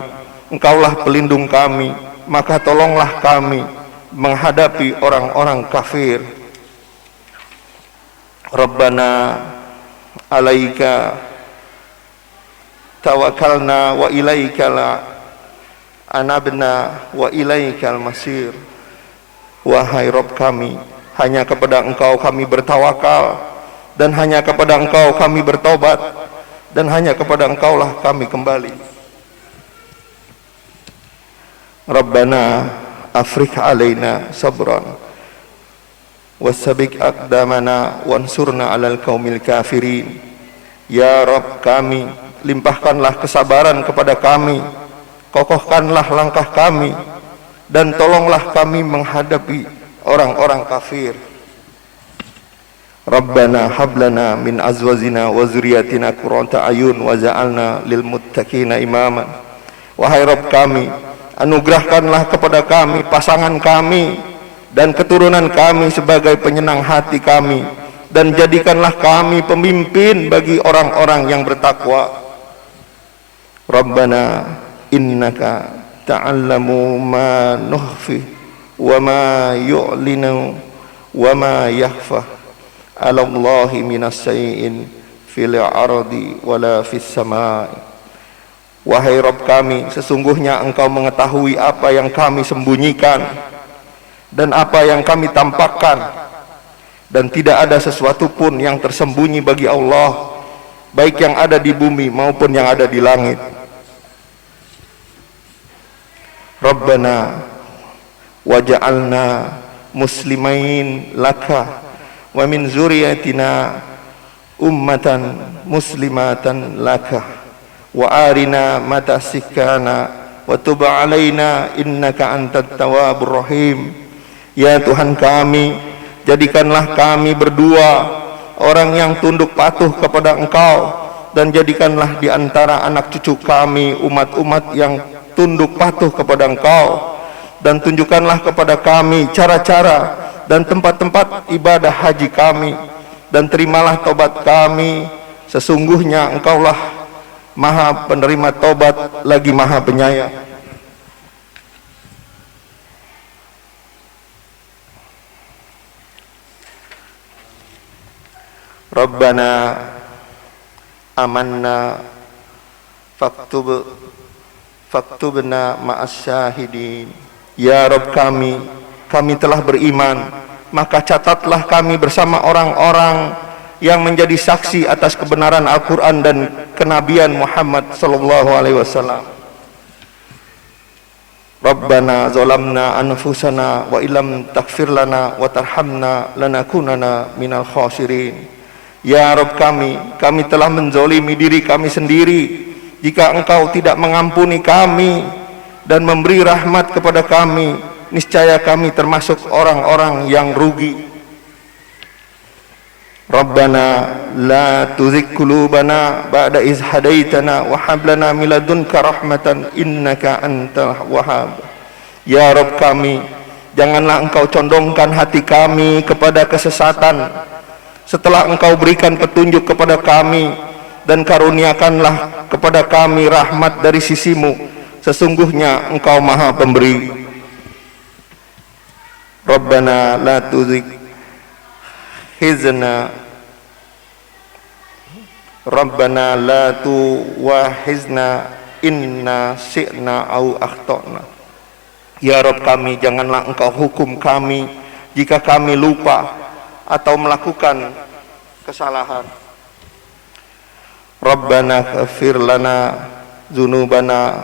Engkaulah pelindung kami, maka tolonglah kami menghadapi orang-orang kafir. Rabbana alaika tawakkalna wa ilaikal anabna wa ilaikal masir. Wahai Rabb kami, hanya kepada Engkau kami bertawakal, dan hanya kepada Engkau kami bertobat, dan hanya kepada Engkaulah kami kembali. Rabbana afriq alaina sabran wasabiq aqdamana wansurna alal qaumil kafirin. Ya Rabb kami, limpahkanlah kesabaran kepada kami, kokohkanlah langkah kami, dan tolonglah kami menghadapi orang-orang kafir. Rabbana hablana min azwajina wa zurriyatina qurrata ayun waj'alna lil muttaqina imaman. Wahai Rabb kami, anugerahkanlah kepada kami pasangan kami dan keturunan kami sebagai penyenang hati kami, dan jadikanlah kami pemimpin bagi orang-orang yang bertakwa. Rabbana innaka ta'allamu ma nukhfi wa ma yu'linu wa ma yakhfa 'ala Allahi minas syai'in fil ardi wala fis samai. Wahai Rabb kami, sesungguhnya Engkau mengetahui apa yang kami sembunyikan dan apa yang kami tampakkan, dan tidak ada sesuatu pun yang tersembunyi bagi Allah, baik yang ada di bumi maupun yang ada di langit. Rabbana waj'alna muslimain laka wa min zuriyatina ummatan muslimatan laka wa arina matasikana wa tub alaina innaka antat tawwabur rahim. Ya Tuhan kami, jadikanlah kami berdua orang yang tunduk patuh kepada Engkau, dan jadikanlah di antara anak cucu kami umat-umat yang tunduk patuh kepada Engkau, dan tunjukkanlah kepada kami cara-cara dan tempat-tempat ibadah haji kami, dan terimalah tobat kami. Sesungguhnya Engkaulah Maha penerima tobat lagi Maha penyayang. Rabbana amanna faktubna ma'as syahidin. Ya Rabb kami, kami telah beriman, maka catatlah kami bersama orang-orang yang menjadi saksi atas kebenaran Al-Quran dan kenabian Muhammad sallallahu alaihi wasallam. Rabbana zalamna anfusana wa illam taghfir lana wa tarhamna lanakunanna minal khasirin. Ya Rabb kami, kami telah menzolimi diri kami sendiri. Jika Engkau tidak mengampuni kami dan memberi rahmat kepada kami, niscaya kami termasuk orang-orang yang rugi. Rabbana la tuzigh qulubana ba'da iz hadaitana wa hab lana min ladunka rahmatan innaka antal wahhab. Ya Rabb kami, janganlah Engkau condongkan hati kami kepada kesesatan setelah Engkau berikan petunjuk kepada kami, dan karuniakanlah kepada kami rahmat dari sisimu. Sesungguhnya Engkau Maha Pemberi. Rabbana la tuzigh hizna Rabbana la tuwahizna inna syi'na au akhtana. Ya Rabb kami, janganlah Engkau hukum kami jika kami lupa atau melakukan kesalahan. Rabbana ighfir lana dzunubana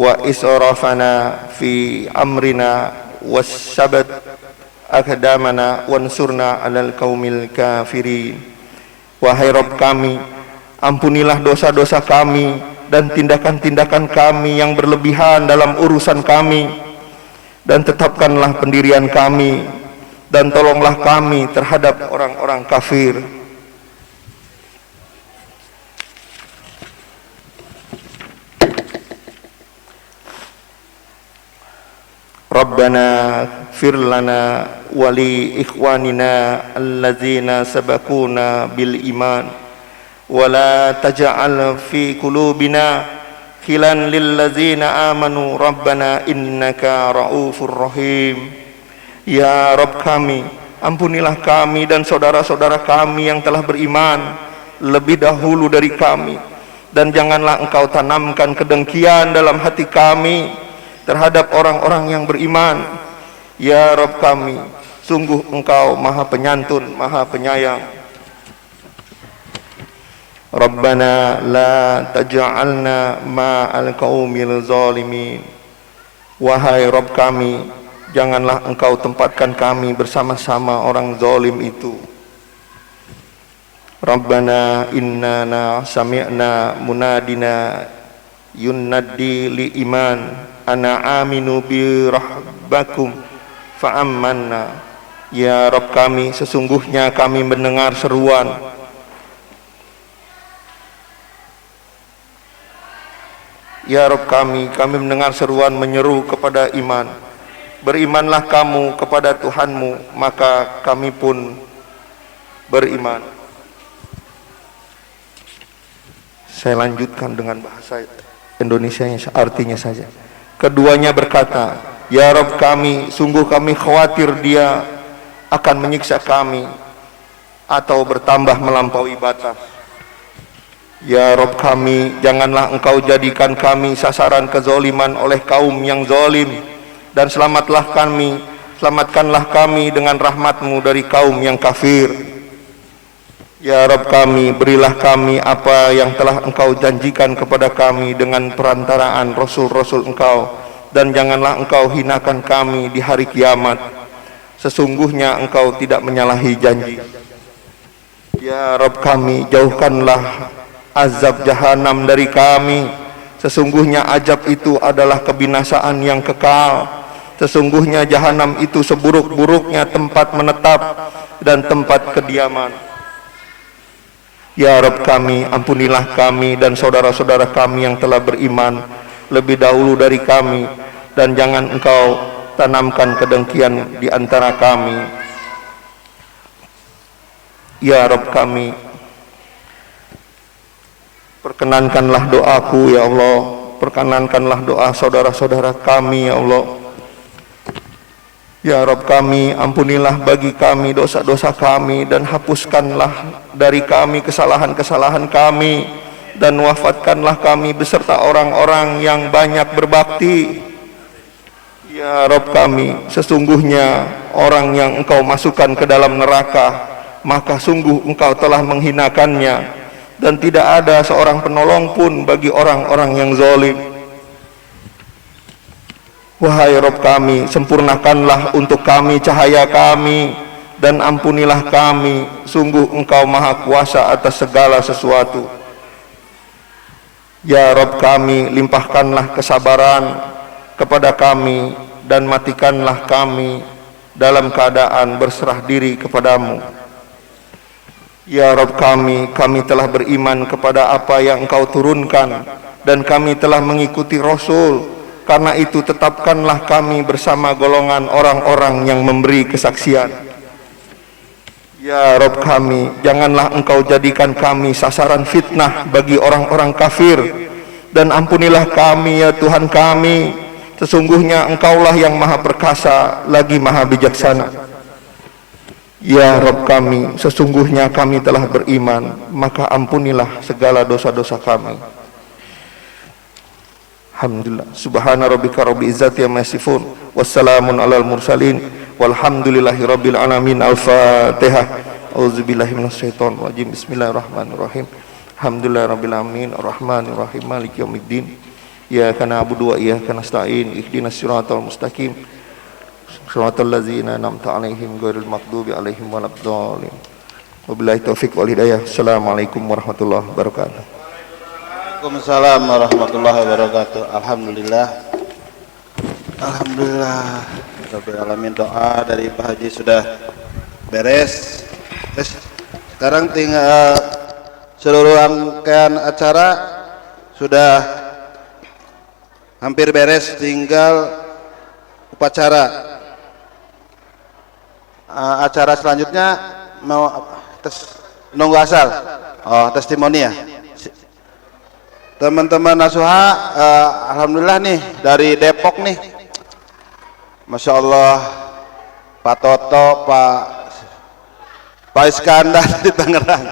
wa israfana fi amrina wassabat aqdamana wansurna 'alal qaumil kafirin. Wahai Rabb kami, ampunilah dosa-dosa kami dan tindakan-tindakan kami yang berlebihan dalam urusan kami, dan tetapkanlah pendirian kami, dan tolonglah kami terhadap orang-orang kafir. Rabbana ighfir lana wa li ikhwanina allazina sabaquna bil iman wa la taj'al fi qulubina khilan lil ladzina amanu rabbana innaka raufur rahim. Ya Rabb kami, ampunilah kami dan saudara-saudara kami yang telah beriman, lebih dahulu dari kami, dan janganlah Engkau tanamkan kedengkian dalam hati kami terhadap orang-orang yang beriman. Ya Rabb kami, sungguh Engkau Maha Penyantun, Maha Penyayang. Rabbana la taj'alna ma'al qaumil zalimin. Wahai Rabb kami, janganlah Engkau tempatkan kami bersama-sama orang zalim itu. Rabbana innana sami'na munadina yunaddi li iman ana aminu bi rabbakum fa'amanna. Ya Rabb kami, sesungguhnya kami mendengar seruan Ya Rabb kami mendengar seruan menyeru kepada iman. Berimanlah kamu kepada Tuhanmu, maka kami pun beriman. Saya lanjutkan dengan bahasa Indonesianya, artinya saja. Keduanya berkata, Ya Rabb kami, sungguh kami khawatir dia akan menyiksa kami atau bertambah melampaui batas. Ya Rabb kami, janganlah Engkau jadikan kami sasaran kezoliman oleh kaum yang zolim, dan selamatkanlah kami dengan rahmat-Mu dari kaum yang kafir. Ya Rabb kami, berilah kami apa yang telah Engkau janjikan kepada kami dengan perantaraan Rasul-Rasul Engkau, dan janganlah Engkau hinakan kami di hari kiamat. Sesungguhnya Engkau tidak menyalahi janji. Ya Rabb kami, jauhkanlah azab jahanam dari kami. Sesungguhnya azab itu adalah kebinasaan yang kekal. Sesungguhnya jahanam itu seburuk-buruknya tempat menetap dan tempat kediaman. Ya Rabb kami, ampunilah kami dan saudara-saudara kami yang telah beriman lebih dahulu dari kami, dan jangan Engkau tanamkan kedengkian di antara kami. Ya Rabb kami, perkenankanlah doaku ya Allah, perkenankanlah doa saudara-saudara kami ya Allah. Ya Rabb kami, ampunilah bagi kami dosa-dosa kami, dan hapuskanlah dari kami kesalahan-kesalahan kami, dan wafatkanlah kami beserta orang-orang yang banyak berbakti. Ya Rabb kami, sesungguhnya orang yang Engkau masukkan ke dalam neraka, maka sungguh Engkau telah menghinakannya, dan tidak ada seorang penolong pun bagi orang-orang yang zalim. Wahai Rabb kami, sempurnakanlah untuk kami cahaya kami, dan ampunilah kami, sungguh Engkau Maha Kuasa atas segala sesuatu. Ya Rabb kami, limpahkanlah kesabaran kepada kami, dan matikanlah kami dalam keadaan berserah diri kepadamu. Ya Rabb kami telah beriman kepada apa yang Engkau turunkan, dan kami telah mengikuti Rasul. Karena itu tetapkanlah kami bersama golongan orang-orang yang memberi kesaksian. Ya Rabb kami, janganlah Engkau jadikan kami sasaran fitnah bagi orang-orang kafir, dan ampunilah kami ya Tuhan kami, sesungguhnya Engkaulah yang Maha Perkasa lagi Maha Bijaksana. Ya Rabb kami, sesungguhnya kami telah beriman, maka ampunilah segala dosa-dosa kami. Alhamdulillah. Subhana rabbika rabbil izzati amma yasifun, wassalamun alal mursalin, walhamdulillahi rabbil alamin. Al-Fatihah. Auzubillahi minasyaitonir rajim. Bismillahirrahmanirrahim. Alhamdulillahi rabbil alamin, arrahmanir rahim, maliki yaumiddin. Iyyaka na'budu wa iyyaka nasta'in. Ihdinas siratal mustaqim. Shiratal ladzina an'amta 'alaihim ghairil maghdubi 'alaihim waladdallin. Wabillahi taufiq wal hidayah. Assalamualaikum warahmatullahi wabarakatuh. Waalaikumsalam warahmatullahi wabarakatuh. Alhamdulillah. Rabbil alamin, doa dari Pak Haji sudah beres. Sekarang tinggal seluruh rangkaian acara sudah hampir beres, tinggal upacara. Acara selanjutnya mau nunggu asal. Oh, testimoni ya. Teman-teman Nasuha, alhamdulillah nih dari Depok nih, masya Allah, Pak Toto, Pak Iskandar di Tangerang.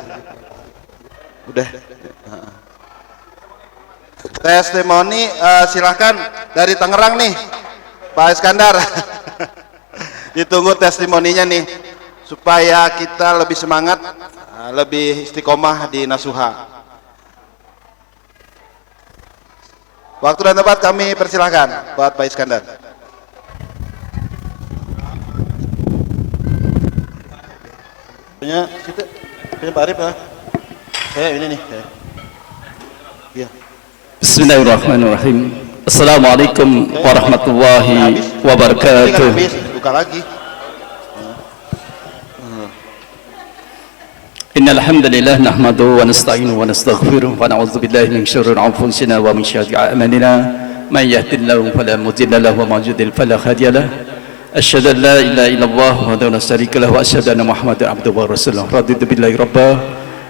Udah. Testimoni silahkan dari Tangerang nih, Pak Iskandar. Ditunggu testimoninya nih, supaya kita lebih semangat, lebih istiqomah di Nasuha. Waktu dan tempat kami persilahkan buat Pak Iskandar. Punya situ, punya Pak Arif ya? Ini nih. Iya. Bismillahirrahmanirrahim. Assalamualaikum warahmatullahi wabarakatuh. Buka lagi. Innal hamdalillah nahmaduhu wa nasta'inuhu wa nastaghfiruh wa na'udzu billahi min syururi anfusina wa min syarri a'malina. May yahdihillahu fala mudilla lahu wa may yudlil fala hadiya lahu. Asyhadu an la ilaha illallah wahdahu la syarika lahu wa asyhadu anna Muhammadan abduhu wa rasuluh. Raditu billahi rabba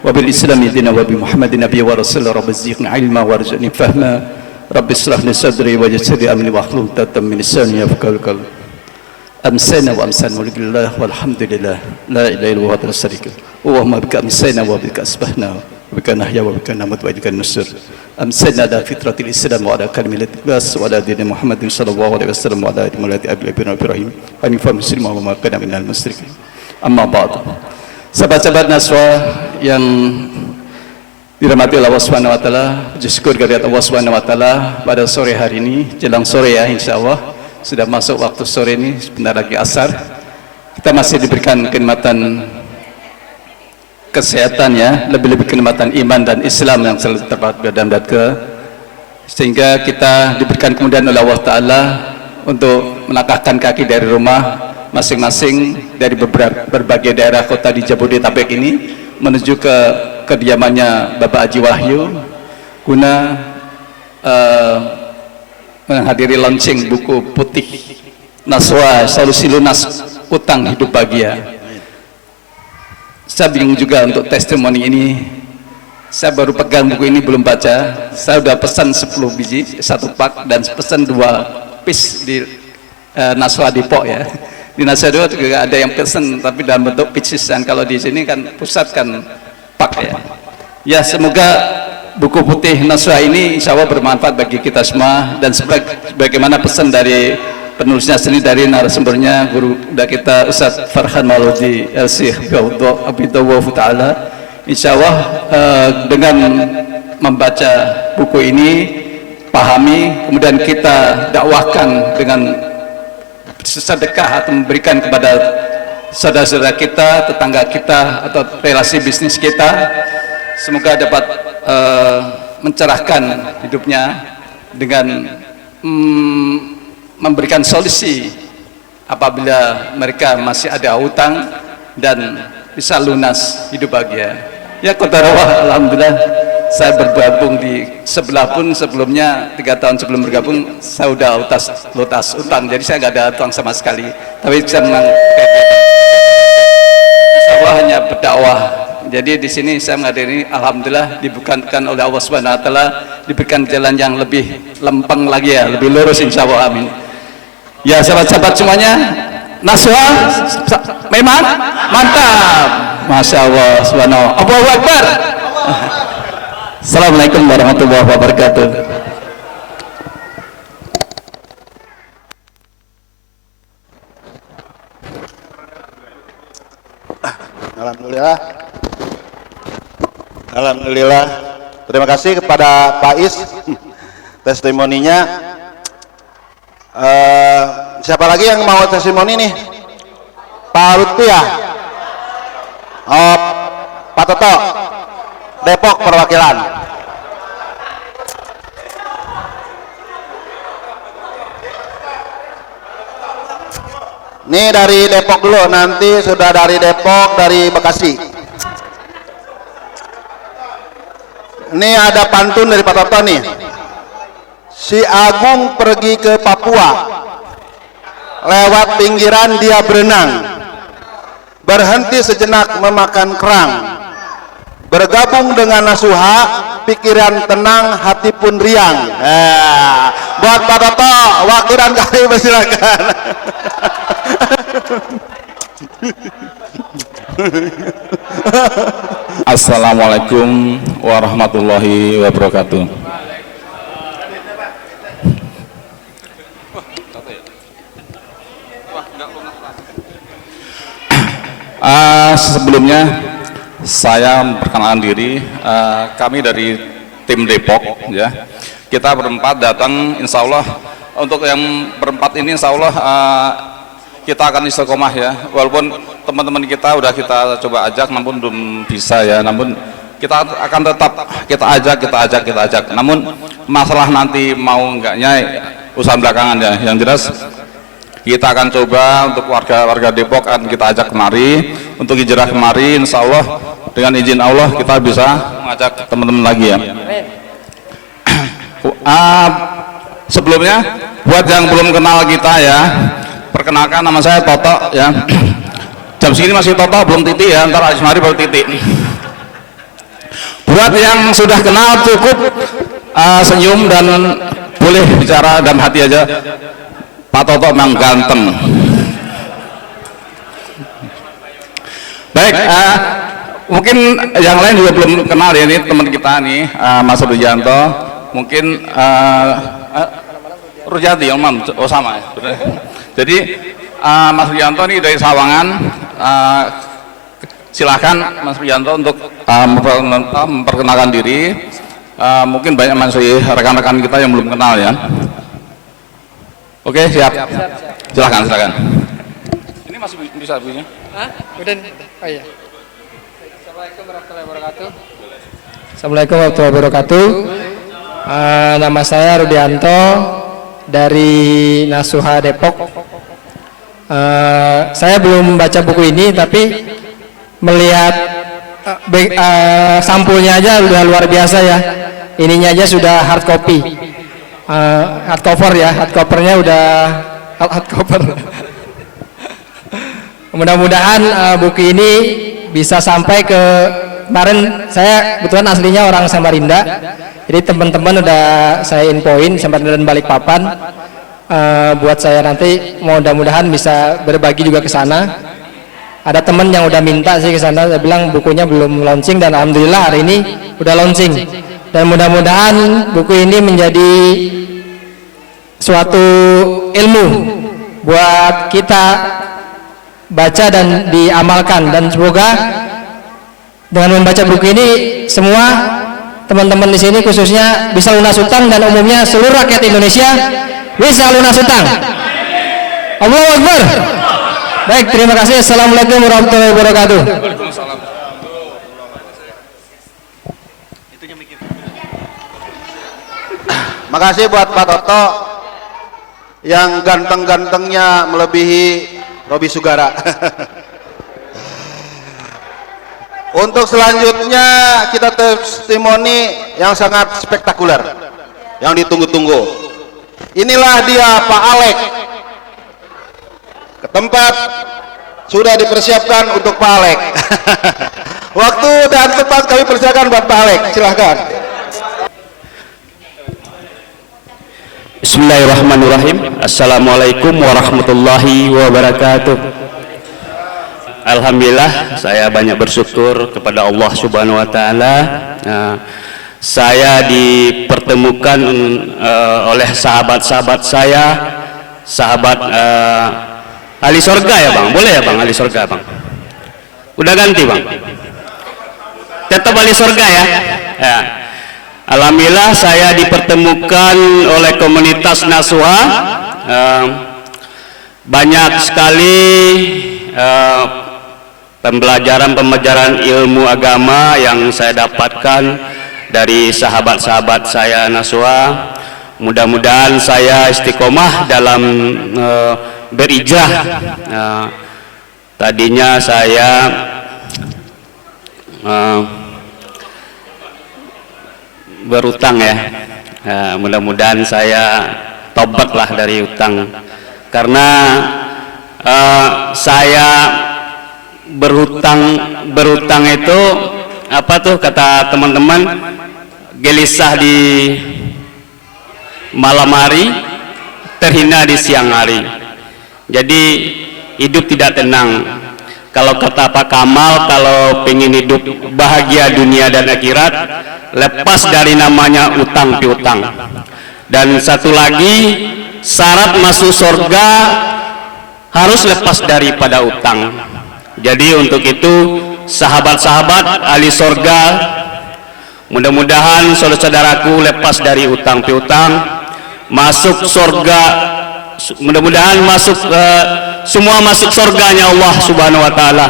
wa bil islami dinan wa bi Muhammadin nabiyyan wa rasulullah. Rabbi zidni ilma warzuqni fahma. Rabbi ishrah li sadri wa yassir li amri wahlul 'uqdatam min lisani yafqahu qawli. Amsayna wa amsan walillah walhamdulillah la ilaha illallah wa la syarika lahu. Allahumma bika amsayna wa bika asbahna wa bika nahya wa bika namut wa bika nusur. Amsayna ala fitratil Islam wa ala kalimatil ikhlas wa ala dini Muhammadin sallallahu alaihi wasallam wa ala millati Abi Ibrahim hanifan musliman wa ma kana minal musyrikin. Amma ba'd. Sahabat-sahabat Naswa yang dirahmati Allah Subhanahu wa taala, puji syukur kehadirat Allah Subhanahu wa taala pada sore hari ini, jelang sore ya insyaallah. Sudah masuk waktu sore ini, sebentar lagi asar. Kita masih diberikan kenikmatan kesehatan ya, lebih-lebih kenikmatan iman dan Islam yang selalu terdapat dan sehingga kita diberikan kemudahan oleh Allah Ta'ala untuk melangkahkan kaki dari rumah masing-masing dari berbagai daerah kota di Jabodetabek ini menuju ke kediamannya Bapak Haji Wahyu guna menghadiri launching buku putih Nasuha Solusi Lunas Utang Hidup Bahagia. Saya bingung juga untuk testimoni ini. Saya baru pegang buku ini, belum baca. Saya sudah pesan 10 biji, 1 pak, dan pesan 2 piece di Nasuha Depok ya. Di Nasuha Depok juga ada yang pesan, tapi dalam bentuk pieces. Dan kalau di sini kan pusat kan pak ya. Ya semoga buku putih Nasuha ini insya Allah bermanfaat bagi kita semua, dan sebagaimana pesan dari penulisnya sendiri, dari narasumbernya guru kita Ustaz Farhan Mauludi Al-Syekh Abidullah Ta'ala, insya Allah dengan membaca buku ini, pahami, kemudian kita dakwahkan dengan sedekah atau memberikan kepada saudara-saudara kita, tetangga kita, atau relasi bisnis kita, semoga dapat mencerahkan hidupnya dengan memberikan solusi apabila mereka masih ada hutang dan bisa lunas hidup bahagia. Ya qadarullah, alhamdulillah saya bergabung di sebelah pun sebelumnya 3 tahun sebelum bergabung saya udah lutas utang, jadi saya nggak ada hutang sama sekali. Tapi saya memang saya hanya berdakwah. Jadi di sini saya menghadiri, alhamdulillah dibukakan oleh Allah Subhanahu wa taala, diberikan jalan yang lebih lempeng lagi ya, lebih lurus insyaallah, amin. Ya sahabat-sahabat semuanya, Nasuha memang mantap. Masya Allah, subhanallah. Allahu Akbar. Assalamualaikum warahmatullahi wabarakatuh. Alhamdulillah. Alhamdulillah. Terima kasih kepada Pak Is testimoninya. Siapa lagi yang mau testimoni nih? Pak Lutfi ya? Oh, Pak Toto, Depok perwakilan. Nih dari Depok dulu, nanti sudah dari Depok, dari Bekasi. Ini ada pantun dari Pak Toto nih. Si Agung pergi ke Papua, lewat pinggiran dia berenang, berhenti sejenak memakan kerang, bergabung dengan Nasuha, pikiran tenang, hati pun riang. Buat Pak Toto, wakilan kami persilakan. Assalamualaikum warahmatullahi wabarakatuh. Sebelumnya saya memperkenalkan diri, kami dari tim Depok, ya. Kita berempat datang, insya Allah untuk yang berempat ini insya Allah kita akan istiqomah ya. Walaupun teman-teman kita udah kita coba ajak, namun belum bisa ya. Namun kita akan tetap kita ajak. Namun masalah nanti mau enggaknya urusan belakangan ya. Yang jelas kita akan coba untuk warga Depok akan kita ajak kemari untuk hijrah kemari, insya Allah dengan izin Allah kita bisa mengajak teman-teman lagi ya. Sebelumnya buat yang belum kenal kita ya, perkenalkan nama saya Toto ya. Jam segini masih Toto belum Titi ya, ntar habis mari baru Titi. Buat yang sudah kenal cukup senyum dan boleh bicara dalam hati aja. Pak Toto memang ganteng. Baik, mungkin yang lain juga belum kenal ya, ini teman kita nih, Mas Rudianto. Mungkin Rudianto yang sama ya. Jadi Mas Rudianto ini dari Sawangan. Silahkan Mas Rudianto untuk memperkenalkan diri. Mungkin banyak masih rekan-rekan kita yang belum kenal ya. Oke, siap. Silakan. Ini masih bisa bunyinya? Hah? Udah. Oh iya. Assalamualaikum warahmatullahi wabarakatuh. Assalamualaikum warahmatullahi wabarakatuh. Nama saya Rudianto dari Nasuha Depok. Saya belum baca buku ini, tapi melihat sampulnya aja udah luar biasa ya. Ininya aja sudah hard copy. Hardcover ya, hardcovernya udah hardcover. Mudah-mudahan buku ini bisa sampai ke, kemarin saya kebetulan aslinya orang Samarinda, jadi teman-teman udah saya infoin Samarinda dan Balikpapan, buat saya nanti mudah-mudahan bisa berbagi juga ke sana. Ada teman yang udah minta sih ke sana, saya bilang bukunya belum launching dan alhamdulillah hari ini udah launching. Dan mudah-mudahan buku ini menjadi suatu ilmu buat kita baca dan diamalkan, dan semoga dengan membaca buku ini semua teman-teman di sini khususnya bisa lunas utang, dan umumnya seluruh rakyat Indonesia bisa lunas utang. Allahu Akbar. Baik, terima kasih. Assalamualaikum warahmatullahi wabarakatuh. Makasih buat Pak Toto yang ganteng-gantengnya melebihi Robi Sugara. Untuk selanjutnya kita testimoni yang sangat spektakuler, yang ditunggu-tunggu. Inilah dia Pak Alek. Ke tempat sudah dipersiapkan untuk Pak Alek. Waktu dan tempat kami persiapkan buat Pak Alek. Silahkan. Bismillahirrahmanirrahim. Assalamualaikum warahmatullahi wabarakatuh. Alhamdulillah, saya banyak bersyukur kepada Allah Subhanahu wa taala. Saya dipertemukan oleh sahabat-sahabat saya, sahabat ahli surga ya Bang. Boleh ya Bang, ahli surga Bang. Udah ganti Bang. Tetap ahli surga ya. Ya. Alhamdulillah saya dipertemukan oleh komunitas Nasuha. Banyak sekali pembelajaran ilmu agama yang saya dapatkan dari sahabat-sahabat saya Nasuha. Mudah-mudahan saya istiqomah dalam berijrah. Tadinya saya berutang ya, mudah-mudahan saya tobatlah dari utang, karena saya berutang itu apa tuh kata teman-teman, gelisah di malam hari, terhina di siang hari. Jadi hidup tidak tenang. Kalau kata Pak Kamal, kalau pengen hidup bahagia dunia dan akhirat, lepas dari namanya utang piutang. Dan satu lagi, syarat masuk surga harus lepas daripada utang. Jadi untuk itu, sahabat-sahabat ahli surga, mudah-mudahan saudara-saudaraku lepas dari utang piutang, masuk surga. Mudah-mudahan masuk semua masuk surganya Allah Subhanahu wa taala.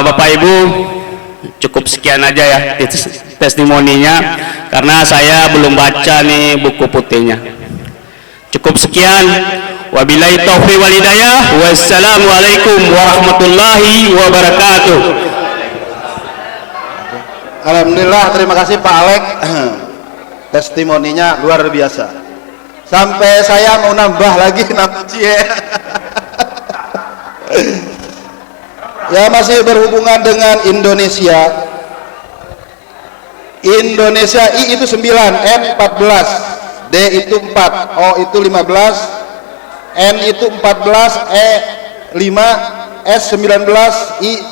Bapak Ibu, cukup sekian aja ya testimoninya, karena saya belum baca nih buku putihnya. Cukup sekian. Wabillahi taufiq wal hidayah. Wassalamualaikum warahmatullahi wabarakatuh. Alhamdulillah, terima kasih Pak Alek. Testimoninya luar biasa. Sampai saya mau nambah lagi nama Cie. Ya, masih berhubungan dengan Indonesia. Indonesia, I itu 9, N 14, D itu 4, O itu 15, N itu 14, E 5, S 19, I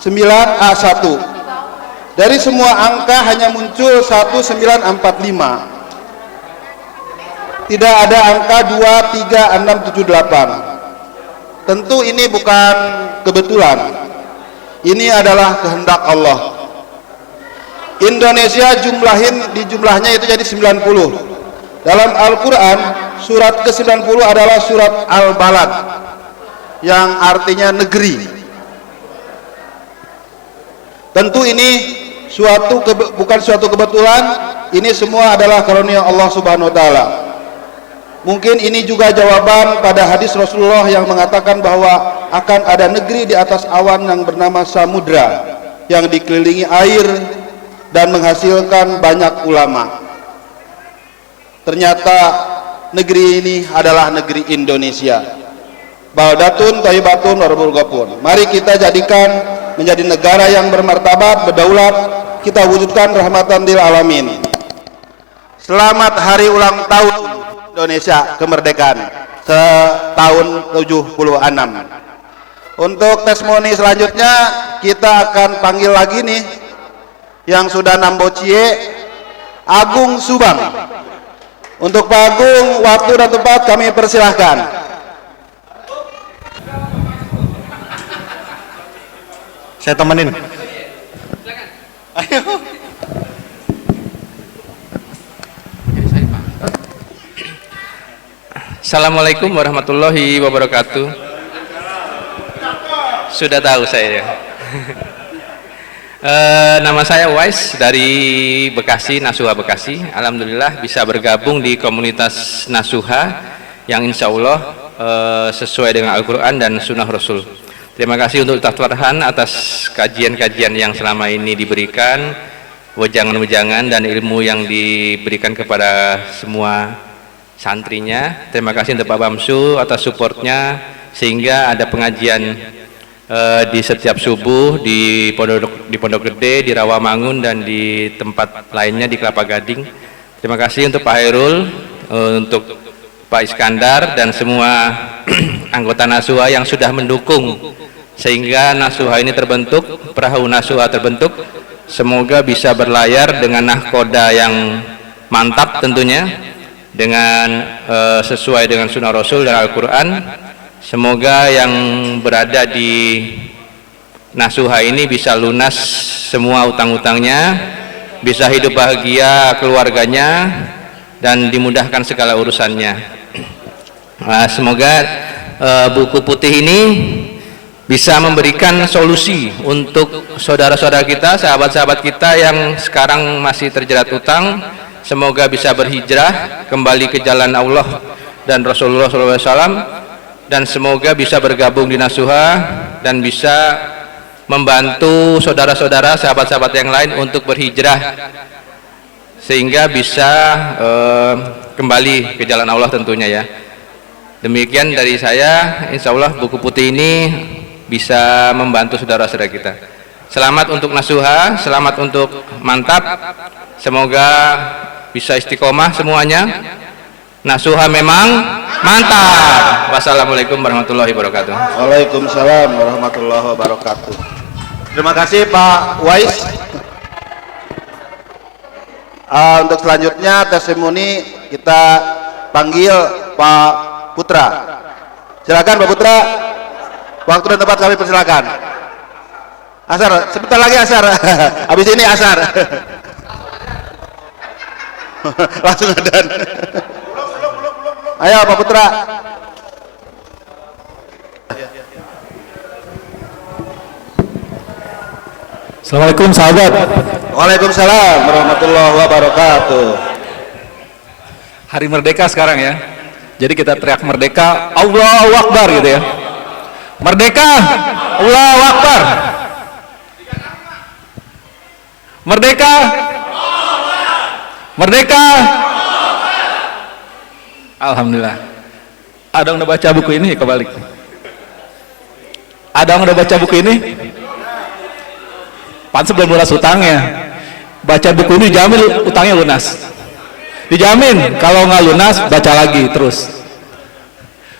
9, A 1. Dari semua angka hanya muncul 1945. Tidak ada angka 2, 3, 6, 7, 8. Tentu ini bukan kebetulan. Ini adalah kehendak Allah. Indonesia jumlahnya itu jadi 90. Dalam Al-Quran, surat ke-90 adalah surat Al-Balad, yang artinya negeri. Tentu ini bukan suatu kebetulan. Ini semua adalah karunia Allah Subhanahu wa taala. Mungkin ini juga jawaban pada hadis Rasulullah yang mengatakan bahwa akan ada negeri di atas awan yang bernama samudra, yang dikelilingi air dan menghasilkan banyak ulama. Ternyata negeri ini adalah negeri Indonesia. Baldatun thayyibatun warabul ghafur. Mari kita jadikan menjadi negara yang bermartabat, berdaulat. Kita wujudkan rahmatan lil alamin. Selamat hari ulang tahun Indonesia kemerdekaan tahun 76. Untuk testimoni selanjutnya kita akan panggil lagi nih yang sudah nambo Cie, Agung Subang. Untuk Pak Agung, waktu dan tempat kami persilahkan. Saya temenin. Ayo. Assalamualaikum warahmatullahi wabarakatuh. Sudah tahu saya. Nama saya Wais dari Bekasi, Nasuha Bekasi. Alhamdulillah bisa bergabung di komunitas Nasuha yang insya Allah sesuai dengan Al-Quran dan Sunnah Rasul. Terima kasih untuk Ustaz Farhan atas kajian-kajian yang selama ini diberikan, wejangan-wejangan dan ilmu yang diberikan kepada semua santrinya. Terima kasih untuk Pak Bamsu atas supportnya, sehingga ada pengajian di setiap subuh di Pondok Gede, di Rawamangun, dan di tempat lainnya di Kelapa Gading. Terima kasih untuk Pak Hairul, untuk Pak Iskandar dan semua anggota Nasuha yang sudah mendukung sehingga Nasuha ini terbentuk, perahu Nasuha terbentuk. Semoga bisa berlayar dengan nahkoda yang mantap tentunya, dengan sesuai dengan Sunnah Rasul dan Al-Quran. Semoga yang berada di Nasuha ini bisa lunas semua utang-utangnya, bisa hidup bahagia keluarganya, dan dimudahkan segala urusannya. Semoga buku putih ini bisa memberikan solusi untuk saudara-saudara kita, sahabat-sahabat kita yang sekarang masih terjerat utang. Semoga bisa berhijrah kembali ke jalan Allah dan Rasulullah SAW, dan semoga bisa bergabung di Nasuha dan bisa membantu saudara-saudara, sahabat-sahabat yang lain untuk berhijrah sehingga bisa kembali ke jalan Allah tentunya ya. Demikian dari saya, insya Allah buku putih ini bisa membantu saudara-saudara kita. Selamat untuk Nasuha, selamat untuk Mantap. Semoga bisa istiqomah semuanya. Nasuha memang mantap. Wassalamualaikum warahmatullahi wabarakatuh. Waalaikumsalam warahmatullahi wabarakatuh. Terima kasih Pak Wais. Untuk selanjutnya testimoni kita panggil Pak Putra. Silakan Pak Putra. Waktu dan tempat kami persilakan. Asar, sebentar lagi asar. Habis ini asar. Langsung adan. Ayo Pak Putra. Assalamualaikum sahabat. Waalaikumsalam warahmatullahi wabarakatuh. Hari Merdeka sekarang ya. Jadi kita teriak merdeka, Allahu Akbar gitu ya. Merdeka, Allahu Akbar. Merdeka, merdeka. Alhamdulillah. Ada yang udah baca buku ini? Kebalik. Ada yang udah baca buku ini? Pantes belum lunas utangnya. Baca buku ini dijamin utangnya lunas. Dijamin. Kalau nggak lunas, baca lagi terus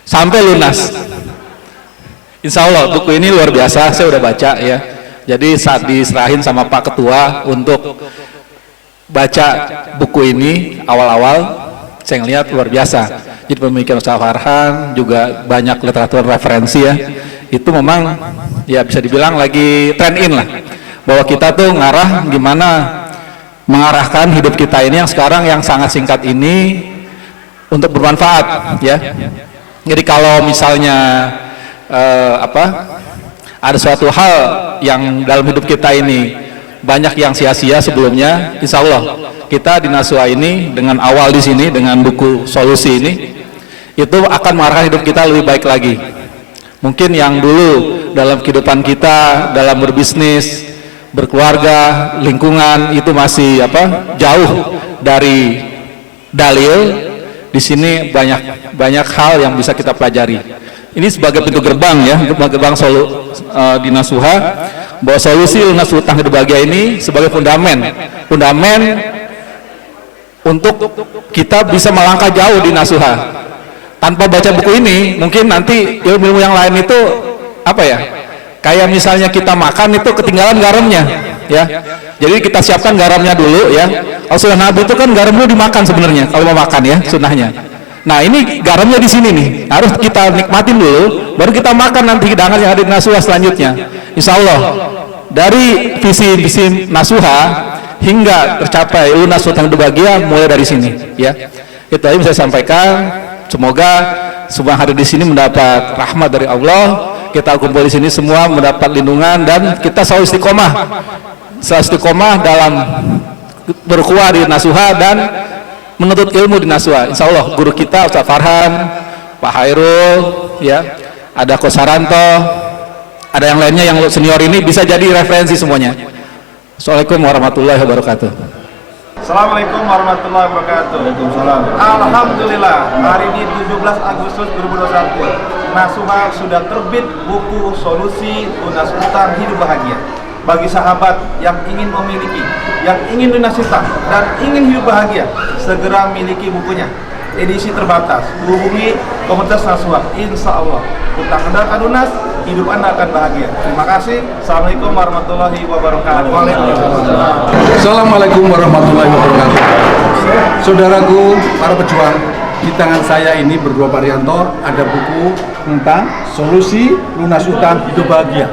sampai lunas. Insya Allah buku ini luar biasa. Saya udah baca ya. Jadi saat diserahin sama Pak Ketua untuk baca buku ini awal-awal, saya ngeliat luar biasa. Jadi pemikiran Ustaz Farhan juga banyak literatur referensi ya. Itu memang ya bisa dibilang lagi trend in lah. Bahwa kita tuh ngarah gimana mengarahkan hidup kita ini yang sekarang yang sangat singkat ini untuk bermanfaat ya. Jadi kalau misalnya ada suatu hal yang dalam hidup kita ini banyak yang sia-sia sebelumnya, insya Allah kita di Nasuha ini dengan awal di sini dengan buku solusi ini itu akan mengarahkan hidup kita lebih baik lagi. Mungkin yang dulu dalam kehidupan kita dalam berbisnis, berkeluarga, lingkungan itu masih jauh dari dalil. Di sini banyak hal yang bisa kita pelajari. Ini sebagai pintu gerbang ya, gerbang di Nasuha, bahwa solusi lunas utang hidup bahagia ini sebagai fundament untuk kita bisa melangkah jauh di Nasuha. Tanpa baca buku ini, mungkin nanti ilmu yang lain itu kayak misalnya kita makan itu ketinggalan garamnya ya. Jadi kita siapkan garamnya dulu ya. Kalau sunnah Nabi itu kan garam dulu dimakan sebenarnya kalau mau makan ya, sunnahnya. Nah ini garamnya di sini nih, harus kita nikmatin dulu, baru kita makan nanti hidangan yang ada di Nasuha selanjutnya. Insya Allah dari visi Nasuha hingga tercapai lunas utang hidup bahagia mulai dari sini ya. Itu aja bisa saya sampaikan. Semoga semua hadir di sini mendapat rahmat dari Allah. Kita kumpul di sini semua mendapat lindungan dan kita selalu istiqomah dalam berkuah di Nasuha dan menuntut ilmu di Nasuha. Insya Allah guru kita Ustaz Farhan, Pak Hairul, ya, ada Kosaranto, ada yang lainnya yang senior ini bisa jadi referensi semuanya. Assalamualaikum warahmatullahi wabarakatuh. Assalamualaikum warahmatullahi wabarakatuh. Waalaikumsalam. Alhamdulillah, hari ini 17 Agustus 2021 Nasuha sudah terbit buku solusi lunas utang hidup bahagia. Bagi sahabat yang ingin memiliki, yang ingin lunas utang dan ingin hidup bahagia, segera miliki bukunya. Edisi terbatas, hubungi komunitas Nasuha. Insya Allah utang Anda akan lunas, hidup Anda akan bahagia. Terima kasih. Assalamualaikum warahmatullahi wabarakatuh. Waalaikumsalam. Assalamualaikum warahmatullahi wabarakatuh. Saudaraku, para pejuang, di tangan saya ini berdua Parianto ada buku tentang solusi lunas utang hidup bahagia.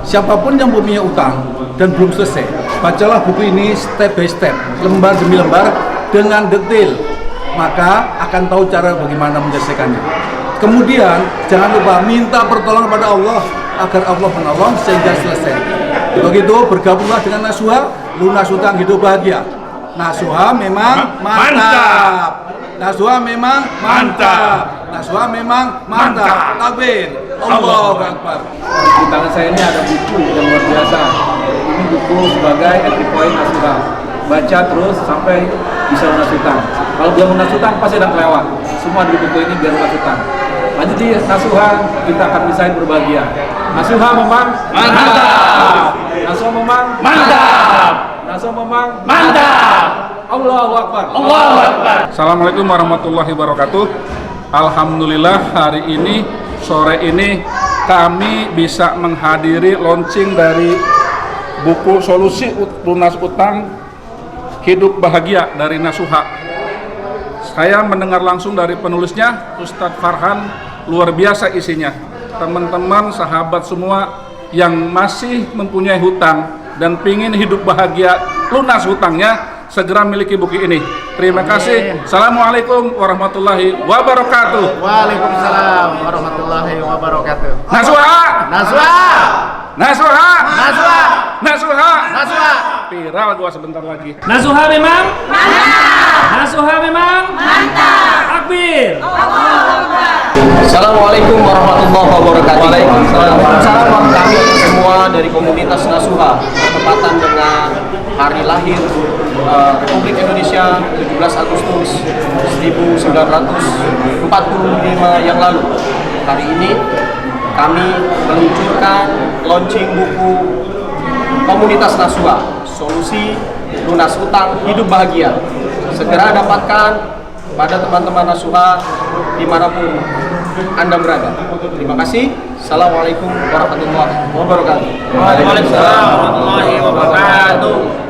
Siapapun yang punya utang dan belum selesai, bacalah buku ini step by step, lembar demi lembar dengan detail, maka akan tahu cara bagaimana menyelesaikannya. Kemudian jangan lupa minta pertolongan kepada Allah agar Allah menolong sehingga selesai. Begitu bergabunglah dengan Nasuha, lunas utang hidup bahagia. Nasuha memang mantap. Nasuha memang mantap. Nasuha memang mantap. Takbir. Allahu Akbar. Di tangan saya ini ada buku yang luar biasa. Ini buku sebagai entry point Nasuha. Baca terus sampai bisa lunas utang. Kalau belum lunas utang pasti akan kelewat. Semua di buku ini biar lunas utang. Lanjut di Nasuha, kita akan bisa berbahagia. Nasuha memang mantap. Nasuha memang mantap. Nasuha memang mantap. Allahu Akbar. Allahu Akbar. Assalamualaikum warahmatullahi wabarakatuh. Alhamdulillah hari ini, sore ini kami bisa menghadiri launching dari buku Solusi Lunas Utang Hidup Bahagia dari Nasuha. Saya mendengar langsung dari penulisnya, Ustadz Farhan, luar biasa isinya. Teman-teman, sahabat semua yang masih mempunyai hutang dan pingin hidup bahagia, lunas hutangnya, segera miliki buku ini. Terima kasih. Assalamualaikum warahmatullahi wabarakatuh. Waalaikumsalam warahmatullahi wabarakatuh. Nasuha! Nasuha! Nasuha! Nasuha! Nasuha! Nasuha! Viral gua sebentar lagi. Nasuha memang mantap. Nasuha memang mantap. Takbir. Assalamualaikum warahmatullahi wabarakatuh. Waalaikumsalam. Kami semua dari komunitas Nasuha bertepatan dengan hari lahir Republik Indonesia 17 Agustus 1945 yang lalu. Hari ini kami meluncurkan launching buku komunitas Nasuha, Solusi Lunas Utang Hidup Bahagia. Segera dapatkan pada teman-teman Nasuha dimanapun Anda berada. Terima kasih. Assalamualaikum warahmatullahi wabarakatuh. Waalaikumsalam warahmatullahi wabarakatuh.